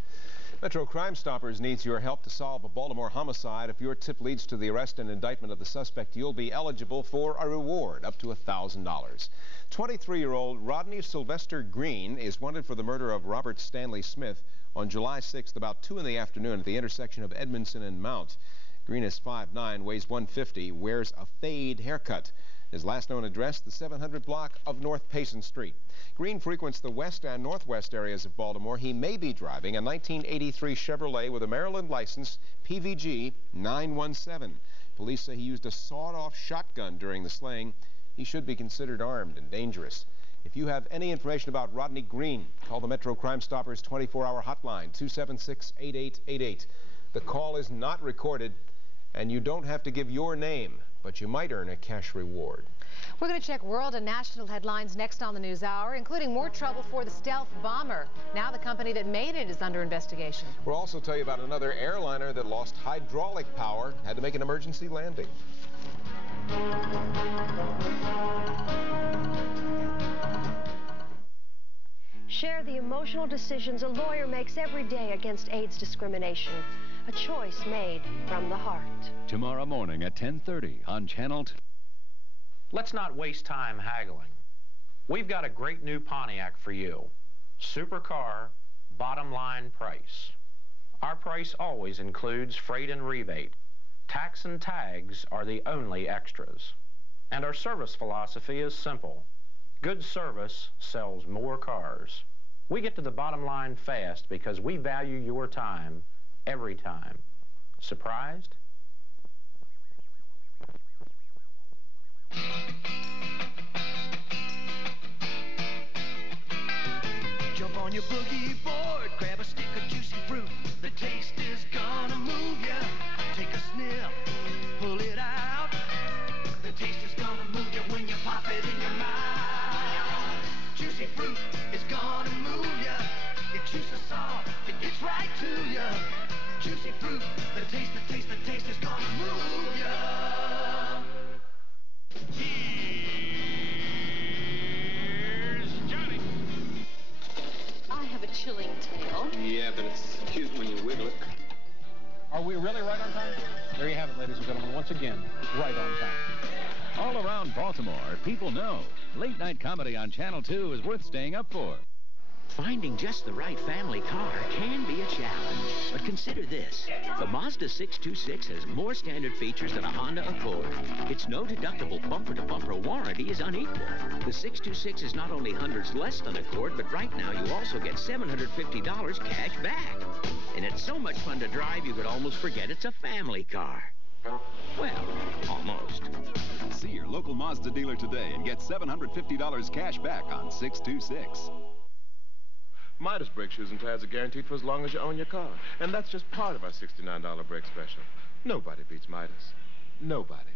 Metro Crime Stoppers needs your help to solve a Baltimore homicide. If your tip leads to the arrest and indictment of the suspect, you'll be eligible for a reward up to $1,000. 23-year-old Rodney Sylvester Green is wanted for the murder of Robert Stanley Smith on July 6th about 2 in the afternoon at the intersection of Edmondson and Mount. Green is 5'9", weighs 150, wears a fade haircut. His last known address, the 700 block of North Payson Street. Green frequents the west and northwest areas of Baltimore. He may be driving a 1983 Chevrolet with a Maryland license, PVG 917. Police say he used a sawed-off shotgun during the slaying. He should be considered armed and dangerous. If you have any information about Rodney Green, call the Metro Crime Stoppers 24-hour hotline, 276-8888. The call is not recorded, and you don't have to give your name, but you might earn a cash reward. We're going to check world and national headlines next on the News Hour, including more trouble for the stealth bomber. Now the company that made it is under investigation. We'll also tell you about another airliner that lost hydraulic power, had to make an emergency landing. Share the emotional decisions a lawyer makes every day against AIDS discrimination. A choice made from the heart. Tomorrow morning at 10:30 on Channel 2. Let's not waste time haggling. We've got a great new Pontiac for you. Supercar, bottom line price. Our price always includes freight and rebate. Tax and tags are the only extras. And our service philosophy is simple. Good service sells more cars. We get to the bottom line fast because we value your time every time. Surprised? Jump on your boogie board, grab a stick of juicy fruit. The taste is gonna move ya. Take a sniff, pull it out. The taste is gonna move ya when you pop it in your mouth. Juicy fruit is gonna move ya. Your juice is soft, it gets right to ya. Juicy fruit, the taste is gonna move ya. Here's Johnny. I have a chilling tale. Yeah, but it's cute when you wiggle it. Are we really right on time? There you have it, ladies and gentlemen. Once again, right on time. All around Baltimore, people know late-night comedy on Channel 2 is worth staying up for. Finding just the right family car can be a challenge, but consider this. The Mazda 626 has more standard features than a Honda Accord. Its no-deductible bumper-to-bumper warranty is unequal. The 626 is not only hundreds less than Accord, but right now you also get $750 cash back. And it's so much fun to drive, you could almost forget it's a family car. Well, almost. See your local Mazda dealer today and get $750 cash back on 626. Midas brake shoes and tires are guaranteed for as long as you own your car. And that's just part of our $69 brake special. Nobody beats Midas. Nobody.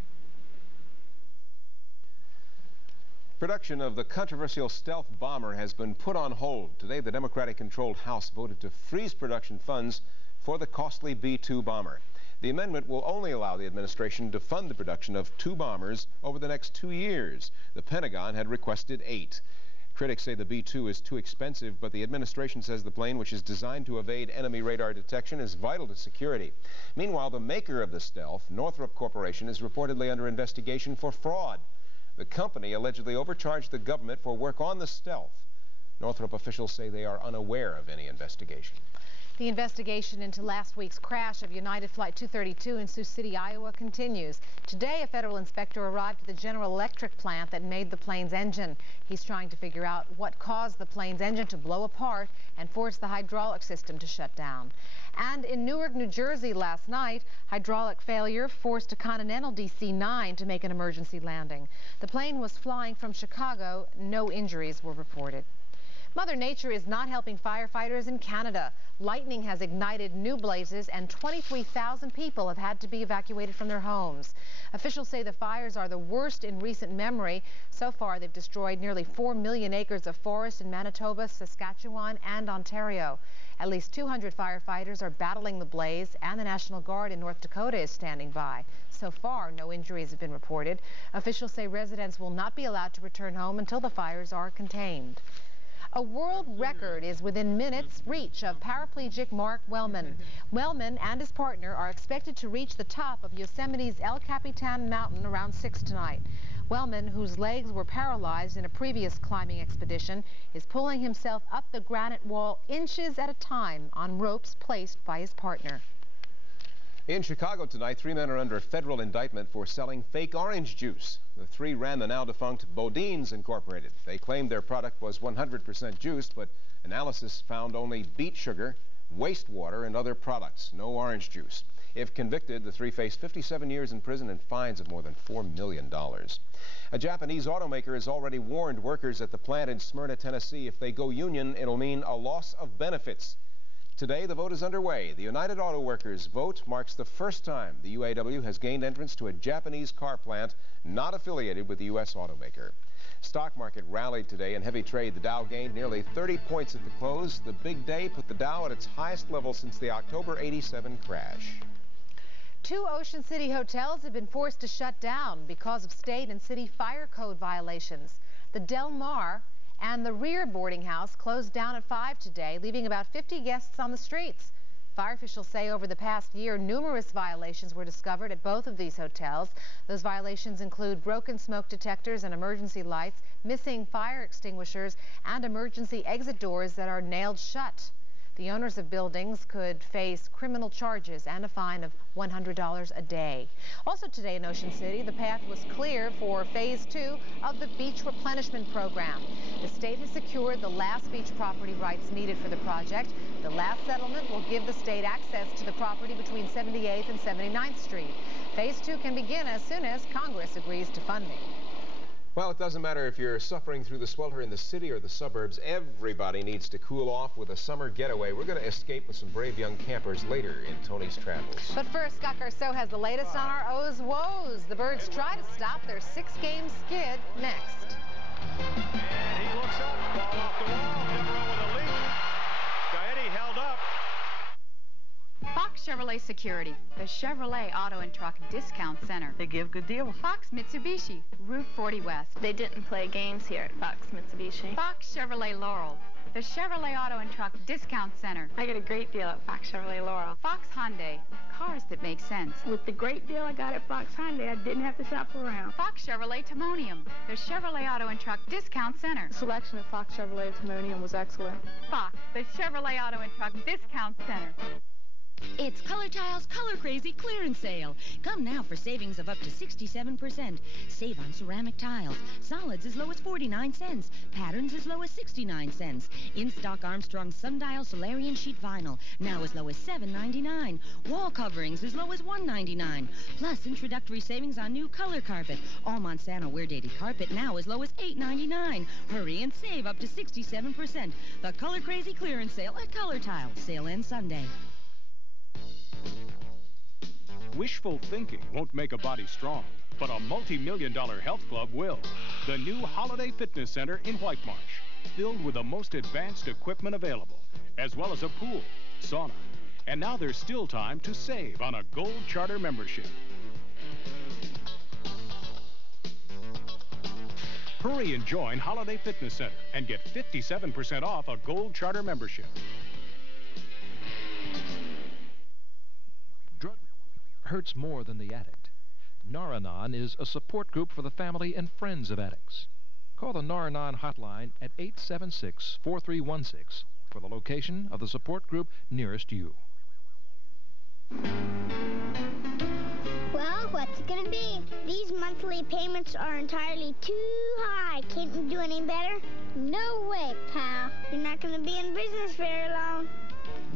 Production of the controversial stealth bomber has been put on hold. Today, the Democratic-controlled House voted to freeze production funds for the costly B-2 bomber. The amendment will only allow the administration to fund the production of 2 bombers over the next 2 years. The Pentagon had requested 8. Critics say the B-2 is too expensive, but the administration says the plane, which is designed to evade enemy radar detection, is vital to security. Meanwhile, the maker of the stealth, Northrop Corporation, is reportedly under investigation for fraud. The company allegedly overcharged the government for work on the stealth. Northrop officials say they are unaware of any investigation. The investigation into last week's crash of United Flight 232 in Sioux City, Iowa continues. Today, a federal inspector arrived at the General Electric plant that made the plane's engine. He's trying to figure out what caused the plane's engine to blow apart and force the hydraulic system to shut down. And in Newark, New Jersey last night, hydraulic failure forced a Continental DC-9 to make an emergency landing. The plane was flying from Chicago. No injuries were reported. Mother Nature is not helping firefighters in Canada. Lightning has ignited new blazes and 23,000 people have had to be evacuated from their homes. Officials say the fires are the worst in recent memory. So far, they've destroyed nearly 4 million acres of forest in Manitoba, Saskatchewan, and Ontario. At least 200 firefighters are battling the blaze, and the National Guard in North Dakota is standing by. So far, no injuries have been reported. Officials say residents will not be allowed to return home until the fires are contained. A world record is within minutes' reach of paraplegic Mark Wellman. Wellman and his partner are expected to reach the top of Yosemite's El Capitan Mountain around 6 tonight. Wellman, whose legs were paralyzed in a previous climbing expedition, is pulling himself up the granite wall inches at a time on ropes placed by his partner. In Chicago tonight, 3 men are under federal indictment for selling fake orange juice. The 3 ran the now-defunct Bodine's Incorporated. They claimed their product was 100% juice, but analysis found only beet sugar, wastewater, and other products, no orange juice. If convicted, the 3 face 57 years in prison and fines of more than $4 million. A Japanese automaker has already warned workers at the plant in Smyrna, Tennessee, if they go union, it'll mean a loss of benefits. Today, the vote is underway. The United Auto Workers vote marks the first time the UAW has gained entrance to a Japanese car plant not affiliated with the U.S. automaker. Stock market rallied today in heavy trade. The Dow gained nearly 30 points at the close. The big day put the Dow at its highest level since the October '87 crash. 2 Ocean City hotels have been forced to shut down because of state and city fire code violations. The Del Mar and the Rear boarding house closed down at 5 today, leaving about 50 guests on the streets. Fire officials say over the past year, numerous violations were discovered at both of these hotels. Those violations include broken smoke detectors and emergency lights, missing fire extinguishers, and emergency exit doors that are nailed shut. The owners of buildings could face criminal charges and a fine of $100 a day. Also today in Ocean City, the path was clear for Phase 2 of the beach replenishment program. The state has secured the last beach property rights needed for the project. The last settlement will give the state access to the property between 78th and 79th Street. Phase 2 can begin as soon as Congress agrees to funding. Well, it doesn't matter if you're suffering through the swelter in the city or the suburbs. Everybody needs to cool off with a summer getaway. We're going to escape with some brave young campers later in Tony's Travels. But first, Scott Garceau has the latest on our O's woes. The Birds try to stop their 6-game skid next. And he looks up, ball off the wall, Devereaux with a leap. Gaetti held up. Fox Chevrolet Security, the Chevrolet Auto and Truck Discount Center. They give good deals. Fox Mitsubishi, Route 40 West. They didn't play games here at Fox Mitsubishi. Fox Chevrolet Laurel, the Chevrolet Auto and Truck Discount Center. I get a great deal at Fox Chevrolet Laurel. Fox Hyundai, cars that make sense. With the great deal I got at Fox Hyundai, I didn't have to shop around. Fox Chevrolet Timonium, the Chevrolet Auto and Truck Discount Center. The selection at Fox Chevrolet Timonium was excellent. Fox, the Chevrolet Auto and Truck Discount Center. It's Color Tile's Color Crazy Clearance Sale. Come now for savings of up to 67%. Save on ceramic tiles. Solids as low as 49 cents. Patterns as low as 69 cents. In-stock Armstrong Sundial Solarian Sheet Vinyl, now as low as $7.99. Wall coverings as low as $1.99. Plus introductory savings on new color carpet. All Monsanto wear-dated carpet now as low as $8.99. Hurry and save up to 67%. The Color Crazy Clearance Sale at Color Tile. Sale ends Sunday. Wishful thinking won't make a body strong, but a multi-million-dollar health club will. The new Holiday Fitness Center in White Marsh, filled with the most advanced equipment available, as well as a pool, sauna. And now there's still time to save on a Gold Charter membership. Hurry and join Holiday Fitness Center and get 57% off a Gold Charter membership. Hurts more than the addict. Nar-Anon is a support group for the family and friends of addicts. Call the Nar-Anon hotline at 876-4316 for the location of the support group nearest you. Well, what's it gonna be? These monthly payments are entirely too high. Can't you do any better? No way, pal. You're not gonna be in business very long.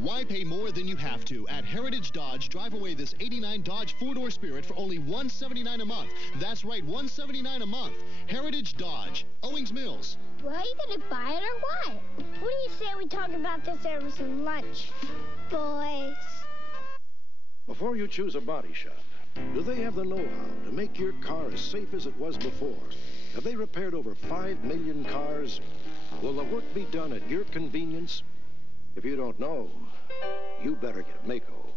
Why pay more than you have to? At Heritage Dodge, drive away this '89 Dodge four-door Spirit for only $179 a month. That's right, $179 a month. Heritage Dodge, Owings Mills. Well, are you gonna buy it or what? What do you say we talk about this over some lunch, boys? Before you choose a body shop, do they have the know-how to make your car as safe as it was before? Have they repaired over 5 million cars? Will the work be done at your convenience? If you don't know, you better get Mako.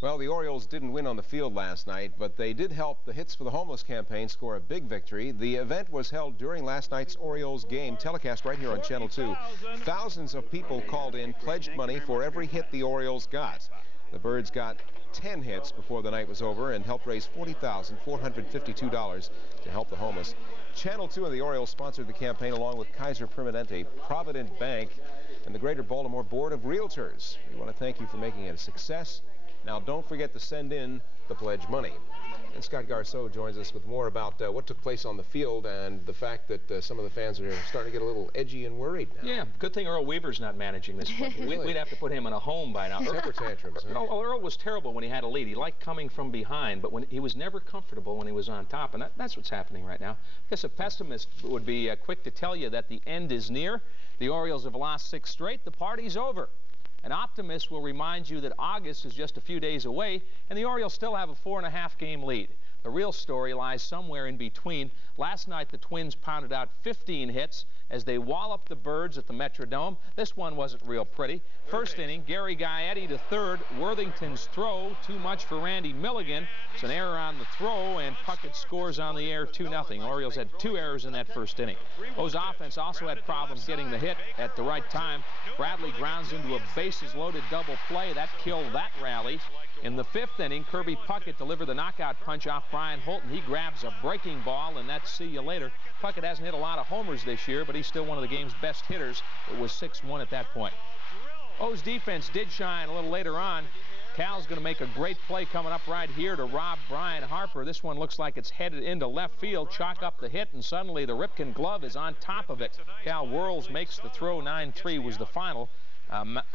Well, the Orioles didn't win on the field last night, but they did help the Hits for the Homeless campaign score a big victory. The event was held during last night's Orioles game, telecast right here on Channel 2. Thousands of people called in, pledged money for every hit the Orioles got. The Birds got 10 hits before the night was over and helped raise $40,452 to help the homeless. Channel 2 and the Orioles sponsored the campaign along with Kaiser Permanente, Provident Bank, and the Greater Baltimore Board of Realtors. We want to thank you for making it a success. Now, don't forget to send in the pledge money. And Scott Garceau joins us with more about what took place on the field and the fact that some of the fans are starting to get a little edgy and worried now. Yeah, good thing Earl Weaver's not managing this one. We'd have to put him in a home by now. Temper tantrums. Huh? No, Earl was terrible when he had a lead. He liked coming from behind, but when he was never comfortable when he was on top, and that's what's happening right now. I guess a pessimist would be quick to tell you that the end is near. The Orioles have lost 6 straight. The party's over. An optimist will remind you that August is just a few days away, and the Orioles still have a 4.5-game lead. The real story lies somewhere in between. Last night, the Twins pounded out 15 hits as they walloped the Birds at the Metrodome. This one wasn't real pretty. First inning, Gary Gaetti to third. Worthington's throw, too much for Randy Milligan. It's an error on the throw, and Puckett scores on the air 2-0. Orioles had 2 errors in that first inning. O's offense also had problems getting the hit at the right time. Bradley grounds into a bases-loaded double play. That killed that rally. In the 5th inning, Kirby Puckett delivered the knockout punch off Brian Holton. He grabs a breaking ball, and that's see you later. Puckett hasn't hit a lot of homers this year, but he's still one of the game's best hitters. It was 6-1 at that point. O's defense did shine a little later on. Cal's going to make a great play coming up right here to rob Brian Harper. This one looks like it's headed into left field. Chalk up the hit, and suddenly the Ripken glove is on top of it. Cal whirls, makes the throw. 9-3 was the final.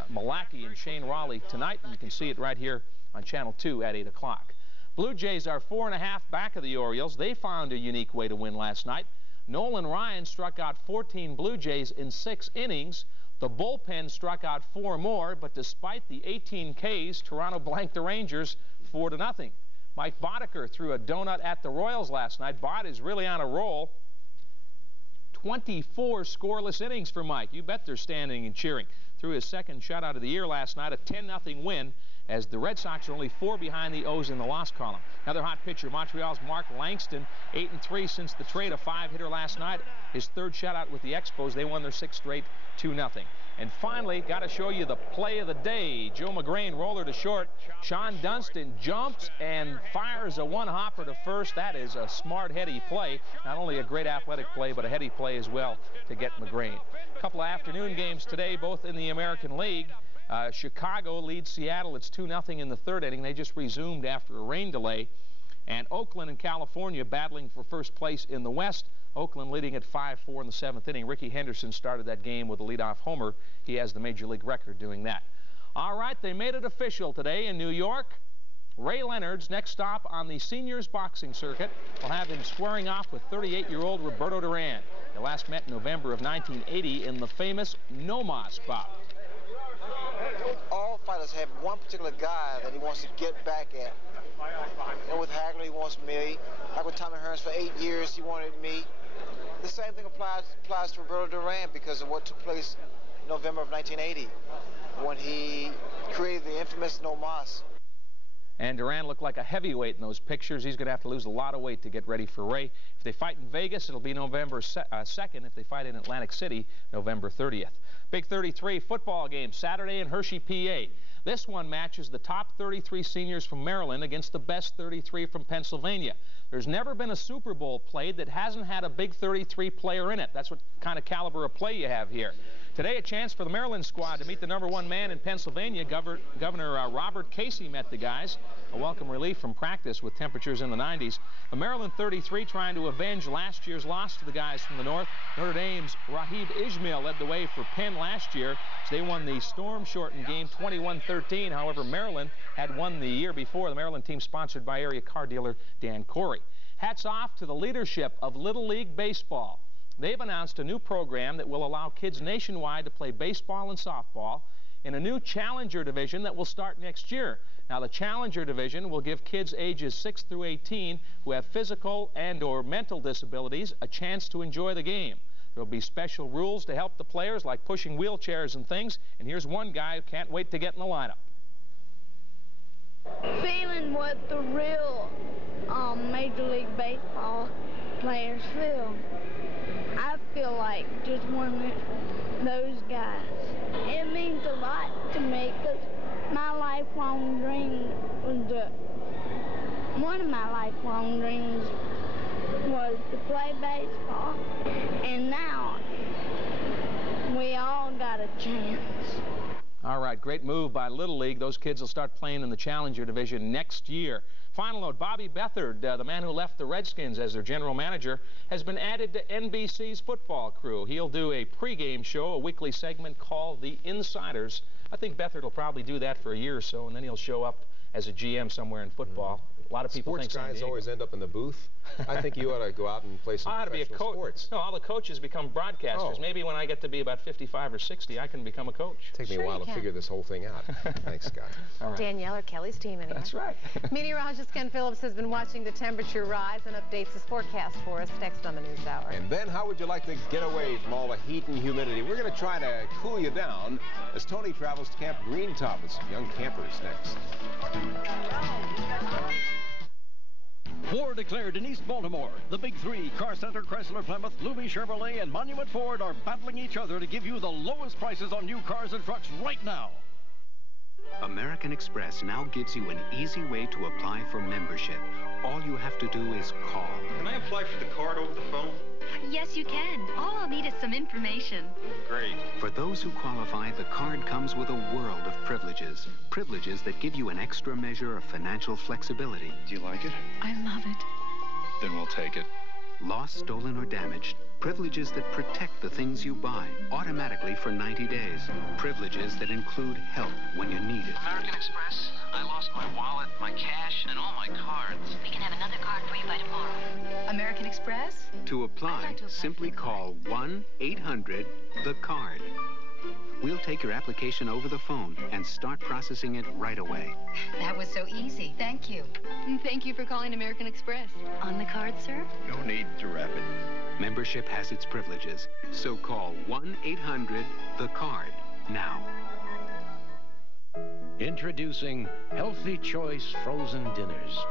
Malachy and Shane Raleigh tonight, and you can see it right here on Channel 2 at 8 o'clock. Blue Jays are 4.5 back of the Orioles. They found a unique way to win last night. Nolan Ryan struck out 14 Blue Jays in 6 innings. The bullpen struck out 4 more, but despite the 18 Ks, Toronto blanked the Rangers 4-0. Mike Boddicker threw a donut at the Royals last night. Bod is really on a roll. 24 scoreless innings for Mike. You bet they're standing and cheering. Threw his second shutout of the year last night, a 10-0 win, as the Red Sox are only 4 behind the O's in the loss column. Another hot pitcher, Montreal's Mark Langston, 8-3 since the trade, a 5-hitter last night. His 3rd shutout with the Expos. They won their 6th straight, 2-0. And finally, got to show you the play of the day. Joe McGrain, roller to short. Sean Dunston jumps and fires a one-hopper to first. That is a smart, heady play. Not only a great athletic play, but a heady play as well to get McGrain. A couple of afternoon games today, both in the American League. Chicago leads Seattle. It's 2-0 in the 3rd inning. They just resumed after a rain delay. And Oakland and California battling for first place in the West. Oakland leading at 5-4 in the 7th inning. Ricky Henderson started that game with a leadoff homer. He has the Major League record doing that. All right, they made it official today in New York. Ray Leonard's next stop on the seniors boxing circuit will have him squaring off with 38-year-old Roberto Duran. They last met in November of 1980 in the famous No Mas bout. All fighters have one particular guy that he wants to get back at. And with Hagler, he wants me. Like with Tommy Hearns for 8 years, he wanted me. The same thing applies to Roberto Duran because of what took place in November of 1980 when he created the infamous No Mas. And Duran looked like a heavyweight in those pictures. He's going to have to lose a lot of weight to get ready for Ray. If they fight in Vegas, it'll be November 2nd. If they fight in Atlantic City, November 30th. Big 33 football game Saturday in Hershey, PA. This one matches the top 33 seniors from Maryland against the best 33 from Pennsylvania. There's never been a Super Bowl played that hasn't had a big 33 player in it. That's what kind of caliber of play you have here. Today, a chance for the Maryland squad to meet the #1 man in Pennsylvania. Governor Robert Casey met the guys. A welcome relief from practice with temperatures in the 90s. The Maryland 33 trying to avenge last year's loss to the guys from the north. Notre Dame's Rahib Ismail led the way for Penn last year as they won the storm-shortened game 21-13. However, Maryland had won the year before. The Maryland team sponsored by area car dealer Dan Corey. Hats off to the leadership of Little League Baseball. They've announced a new program that will allow kids nationwide to play baseball and softball in a new Challenger division that will start next year. Now, the Challenger division will give kids ages 6 through 18 who have physical and/or mental disabilities a chance to enjoy the game. There will be special rules to help the players, like pushing wheelchairs and things. And here's one guy who can't wait to get in the lineup. Feeling what the real Major League Baseball players feel. I feel like just one of those guys. It means a lot to me because my lifelong dream was one of my lifelong dreams was to play baseball, and now we all got a chance. All right, great move by Little League. Those kids will start playing in the Challenger division next year. Final note, Bobby Beathard, the man who left the Redskins as their general manager, has been added to NBC's football crew. He'll do a pregame show, a weekly segment called The Insiders. I think Beathard will probably do that for a year or so, and then he'll show up as a GM somewhere in football. A lot of people think sports guys always end up in the booth. I think you ought to go out and play some professional sports. No, all the coaches become broadcasters. Oh. Maybe when I get to be about 55 or 60, I can become a coach. Take me a while to figure this whole thing out. Thanks, Scott. All right. Danielle or Kelly's team anyway. That's right. Meteorologist Ken Phillips has been watching the temperature rise and updates his forecast for us next on the News Hour. And then how would you like to get away from all the heat and humidity? We're going to try to cool you down as Tony travels to Camp Greentop with some young campers next. War declared in East Baltimore. The big three, Car Center, Chrysler, Plymouth, Luby, Chevrolet, and Monument Ford are battling each other to give you the lowest prices on new cars and trucks right now. American Express now gives you an easy way to apply for membership. All you have to do is call. Can I apply for the card over the phone? Yes, you can. All I'll need is some information. Great. For those who qualify, the card comes with a world of privileges. Privileges that give you an extra measure of financial flexibility. Do you like it? I love it. Then we'll take it. Lost, stolen, or damaged. Privileges that protect the things you buy automatically for 90 days. Privileges that include help when you need it. American Express, I lost my wallet, my cash, and all my cards. We can have another card for you by tomorrow. American Express? To apply, simply call 1-800-THE-CARD. We'll take your application over the phone and start processing it right away. That was so easy. Thank you. And thank you for calling American Express. On the card, sir? No need to wrap it. Membership has its privileges, so call 1-800-THE-CARD now. Introducing Healthy Choice Frozen Dinners.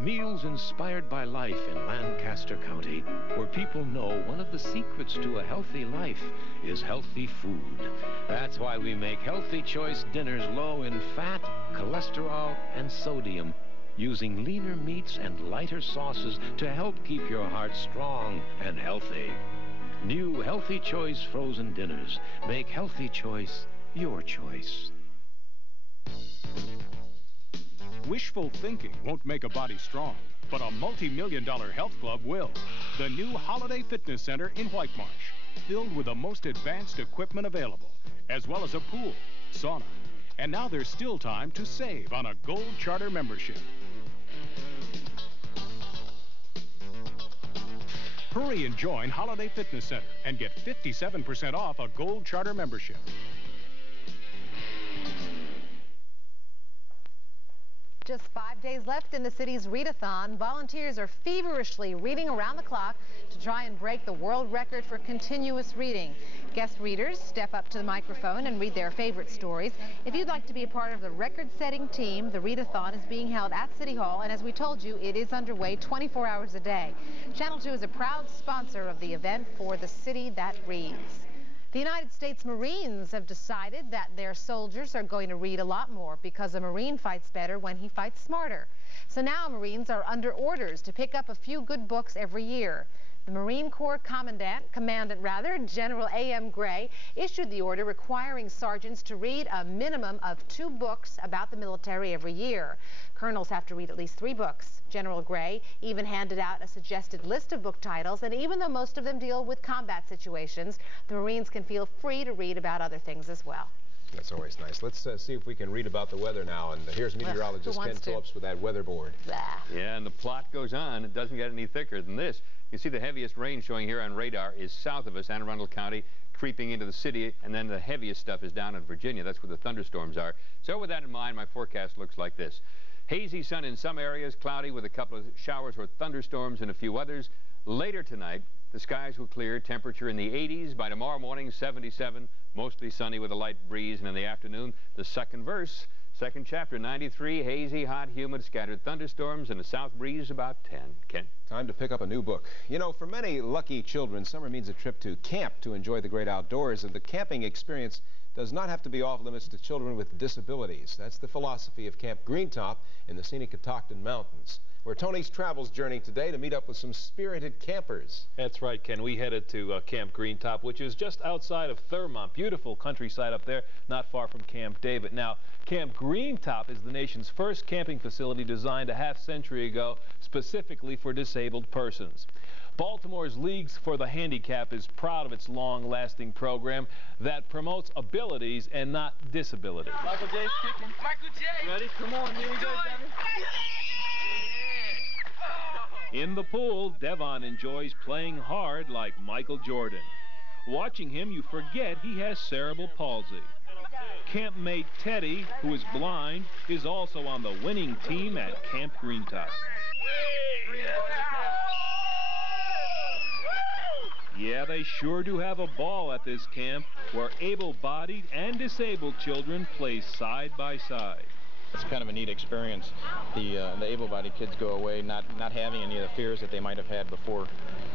Meals inspired by life in Lancaster County, where people know one of the secrets to a healthy life is healthy food. That's why we make Healthy Choice dinners low in fat, cholesterol, and sodium, using leaner meats and lighter sauces to help keep your heart strong and healthy. New Healthy Choice Frozen Dinners. Make Healthy Choice your choice. Wishful thinking won't make a body strong, but a multi-million-dollar health club will. The new Holiday Fitness Center in White Marsh, filled with the most advanced equipment available, as well as a pool, sauna. And now there's still time to save on a Gold Charter membership. Hurry and join Holiday Fitness Center and get 57% off a Gold Charter membership. Just 5 days left in the city's readathon. Volunteers are feverishly reading around the clock to try and break the world record for continuous reading. Guest readers step up to the microphone and read their favorite stories. If you'd like to be a part of the record-setting team, the readathon is being held at City Hall, and as we told you, it is underway 24 hours a day. Channel 2 is a proud sponsor of the event for the city that reads. The United States Marines have decided that their soldiers are going to read a lot more because a Marine fights better when he fights smarter. So now Marines are under orders to pick up a few good books every year. The Marine Corps Commandant, General A.M. Gray, issued the order requiring sergeants to read a minimum of 2 books about the military every year. Colonels have to read at least 3 books. General Gray even handed out a suggested list of book titles, and even though most of them deal with combat situations, the Marines can feel free to read about other things as well. That's always nice. Let's see if we can read about the weather now. And here's meteorologist Ken Phillips with that weather board. Yeah, and the plot goes on. It doesn't get any thicker than this. You see the heaviest rain showing here on radar is south of us, Anne Arundel County, creeping into the city, and then the heaviest stuff is down in Virginia. That's where the thunderstorms are. So with that in mind, my forecast looks like this. Hazy sun in some areas, cloudy with a couple of showers or thunderstorms in a few others. Later tonight, the skies will clear, temperature in the 80s. By tomorrow morning, 77, mostly sunny with a light breeze. And in the afternoon, the second verse, second chapter, 93, hazy, hot, humid, scattered thunderstorms, and a south breeze about 10. Ken? Time to pick up a new book. You know, for many lucky children, summer means a trip to camp to enjoy the great outdoors, and the camping experience does not have to be off limits to children with disabilities. That's the philosophy of Camp Greentop in the scenic Catoctin Mountains, where Tony's travels journeying today to meet up with some spirited campers. That's right, Ken. We headed to Camp Greentop, which is just outside of Thurmont. Beautiful countryside up there, not far from Camp David. Now, Camp Greentop is the nation's first camping facility designed a half-century ago specifically for disabled persons. Baltimore's Leagues for the Handicapped is proud of its long-lasting program that promotes abilities and not disabilities. Michael J's kicking. Michael J. Ready? Come on, here we go, Johnny. In the pool, Devon enjoys playing hard like Michael Jordan. Watching him, you forget he has cerebral palsy. Campmate Teddy, who is blind, is also on the winning team at Camp Greentop. Yeah, they sure do have a ball at this camp, where able-bodied and disabled children play side by side. It's kind of a neat experience. The able-bodied kids go away not having any of the fears that they might have had before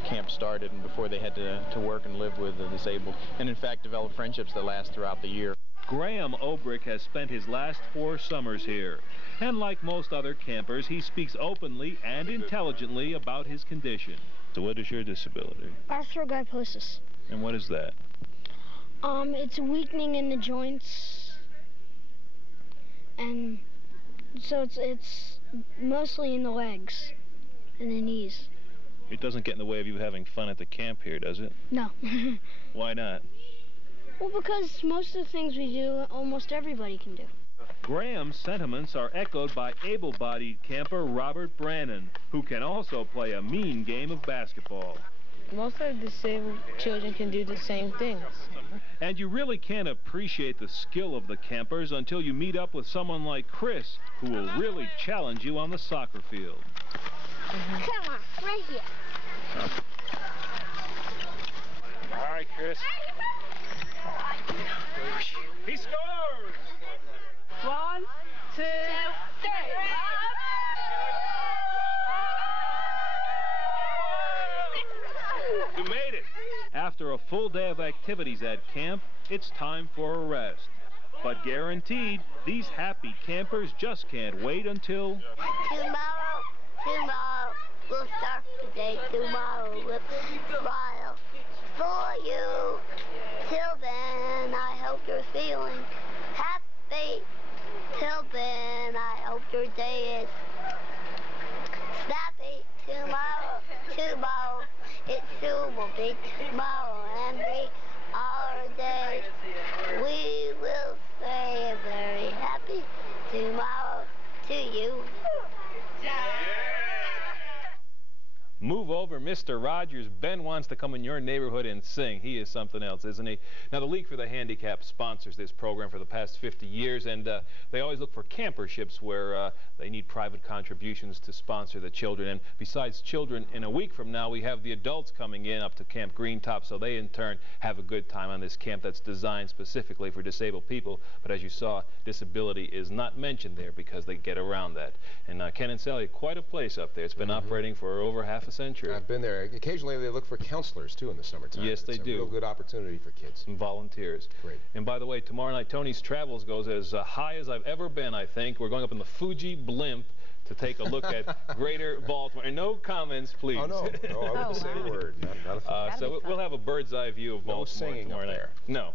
camp started and before they had to work and live with the disabled, and in fact develop friendships that last throughout the year. Graham Obrick has spent his last 4 summers here, and like most other campers, he speaks openly and intelligently about his condition. So what is your disability? Arthrogryposis. And what is that? It's weakening in the joints, and so it's mostly in the legs and the knees. It doesn't get in the way of you having fun at the camp here, does it? No. Why not? Well, because most of the things we do, almost everybody can do. Graham's sentiments are echoed by able-bodied camper Robert Brannon, who can also play a mean game of basketball. Most of the disabled children can do the same things. And you really can't appreciate the skill of the campers until you meet up with someone like Chris, who will really challenge you on the soccer field. Come on, right here. All right, Chris. He scores! 1, 2, 3. You made it. After a full day of activities at camp, it's time for a rest. But guaranteed, these happy campers just can't wait until... Tomorrow, we'll start the day tomorrow with a smile for you. Till then, I hope you're feeling happy. Till then, I hope your day is snappy. Tomorrow, it soon will be tomorrow, and we our day. We will say a very happy tomorrow to you. Move over, Mr. Rogers. Ben wants to come in your neighborhood and sing. He is something else, isn't he? Now, the League for the Handicapped sponsors this program for the past 50 years, and they always look for camperships where they need private contributions to sponsor the children. And besides children, in a week from now, we have the adults coming in up to Camp Greentop, so they, in turn, have a good time on this camp that's designed specifically for disabled people. But as you saw, disability is not mentioned there because they get around that. And Ken and Sally, quite a place up there. It's been operating for over half a century. I've been there. Occasionally they look for counselors, too, in the summertime. Yes, they do. It's a real good opportunity for kids. And volunteers. Great. And by the way, tomorrow night, Tony's Travels goes as high as I've ever been, I think. We're going up in the Fuji Blimp to take a look at Greater Baltimore. And no comments, please. Oh, no. No, I wouldn't say a word. Not a thing. So we'll have a bird's eye view of Baltimore tomorrow night. No.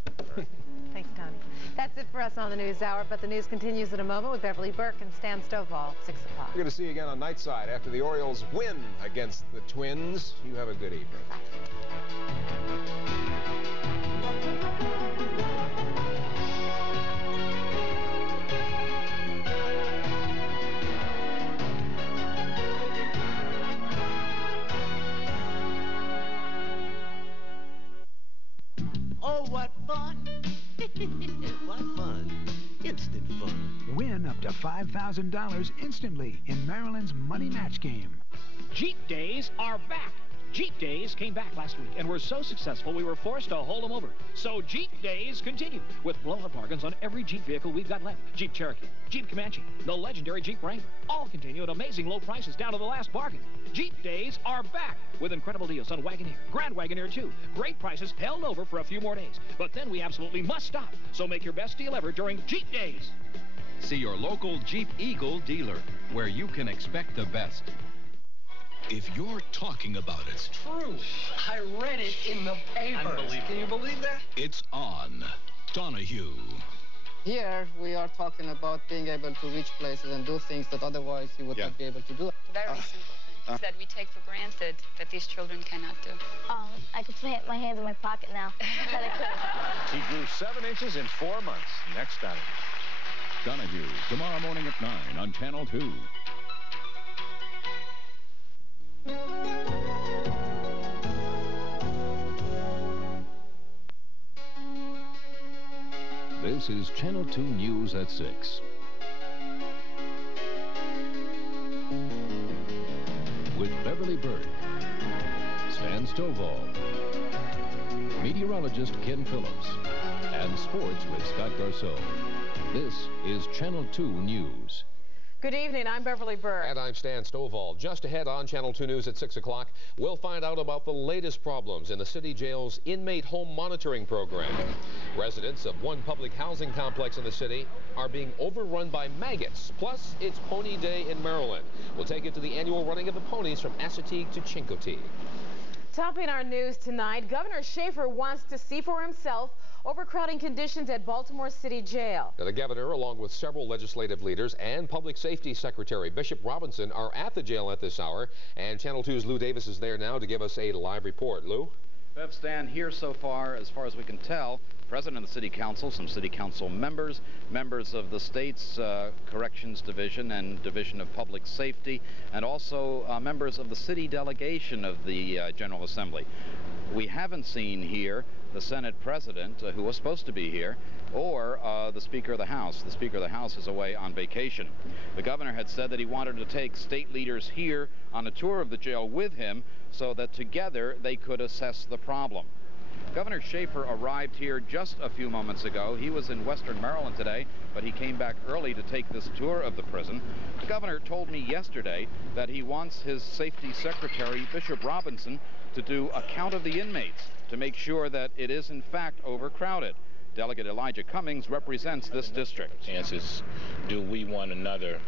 Thanks, Tony. That's it for us on the News Hour, but the news continues in a moment with Beverly Burke and Stan Stovall, 6 o'clock. We're going to see you again on Nightside after the Orioles win against the Twins. You have a good evening. Oh, what fun! What fun. Instant fun. Win up to $5,000 instantly in Maryland's Money Match game. Jeep Days are back. Jeep Days came back last week and were so successful we were forced to hold them over. So Jeep Days continue with blow-up bargains on every Jeep vehicle we've got left. Jeep Cherokee, Jeep Comanche, the legendary Jeep Wrangler. All continue at amazing low prices down to the last bargain. Jeep Days are back with incredible deals on Wagoneer, Grand Wagoneer 2. Great prices held over for a few more days. But then we absolutely must stop. So make your best deal ever during Jeep Days. See your local Jeep Eagle dealer, where you can expect the best. If you're talking about it, It's true. I read it in the paper. Unbelievable. Can you believe that? it's on. Donahue. Here, we are talking about being able to reach places and do things that otherwise you would not be able to do. Very simple things that we take for granted that these children cannot do. I can put my hands in my pocket now. That I couldn't. He grew 7 inches in 4 months. Next Donahue. Donahue, tomorrow morning at 9 on Channel 2. This is Channel 2 News at 6. With Beverly Burke, Stan Stovall, meteorologist Ken Phillips, and sports with Scott Garceau. This is Channel 2 News. Good evening, I'm Beverly Burke. And I'm Stan Stovall. Just ahead on Channel 2 News at 6 o'clock, we'll find out about the latest problems in the city jail's inmate home monitoring program. Residents of one public housing complex in the city are being overrun by maggots. Plus, it's Pony Day in Maryland. We'll take you to the annual running of the ponies from Assateague to Chincoteague. Topping our news tonight, Governor Schaefer wants to see for himself overcrowding conditions at Baltimore City Jail. Now, the governor, along with several legislative leaders and Public Safety Secretary Bishop Robinson, are at the jail at this hour. And Channel 2's Lou Davis is there now to give us a live report. Lou? Bev, Stan, here so far as we can tell, President of the City Council, some City Council members, members of the state's Corrections Division and Division of Public Safety, and also members of the city delegation of the General Assembly. We haven't seen here the Senate President, who was supposed to be here, or the Speaker of the House. The Speaker of the House is away on vacation. The governor had said that he wanted to take state leaders here on a tour of the jail with him so that together they could assess the problem. Governor Schaefer arrived here just a few moments ago. He was in Western Maryland today, but he came back early to take this tour of the prison. The governor told me yesterday that he wants his safety secretary, Bishop Robinson, to do a count of the inmates to make sure that it is in fact overcrowded. Delegate Elijah Cummings represents this district. Chances do we one another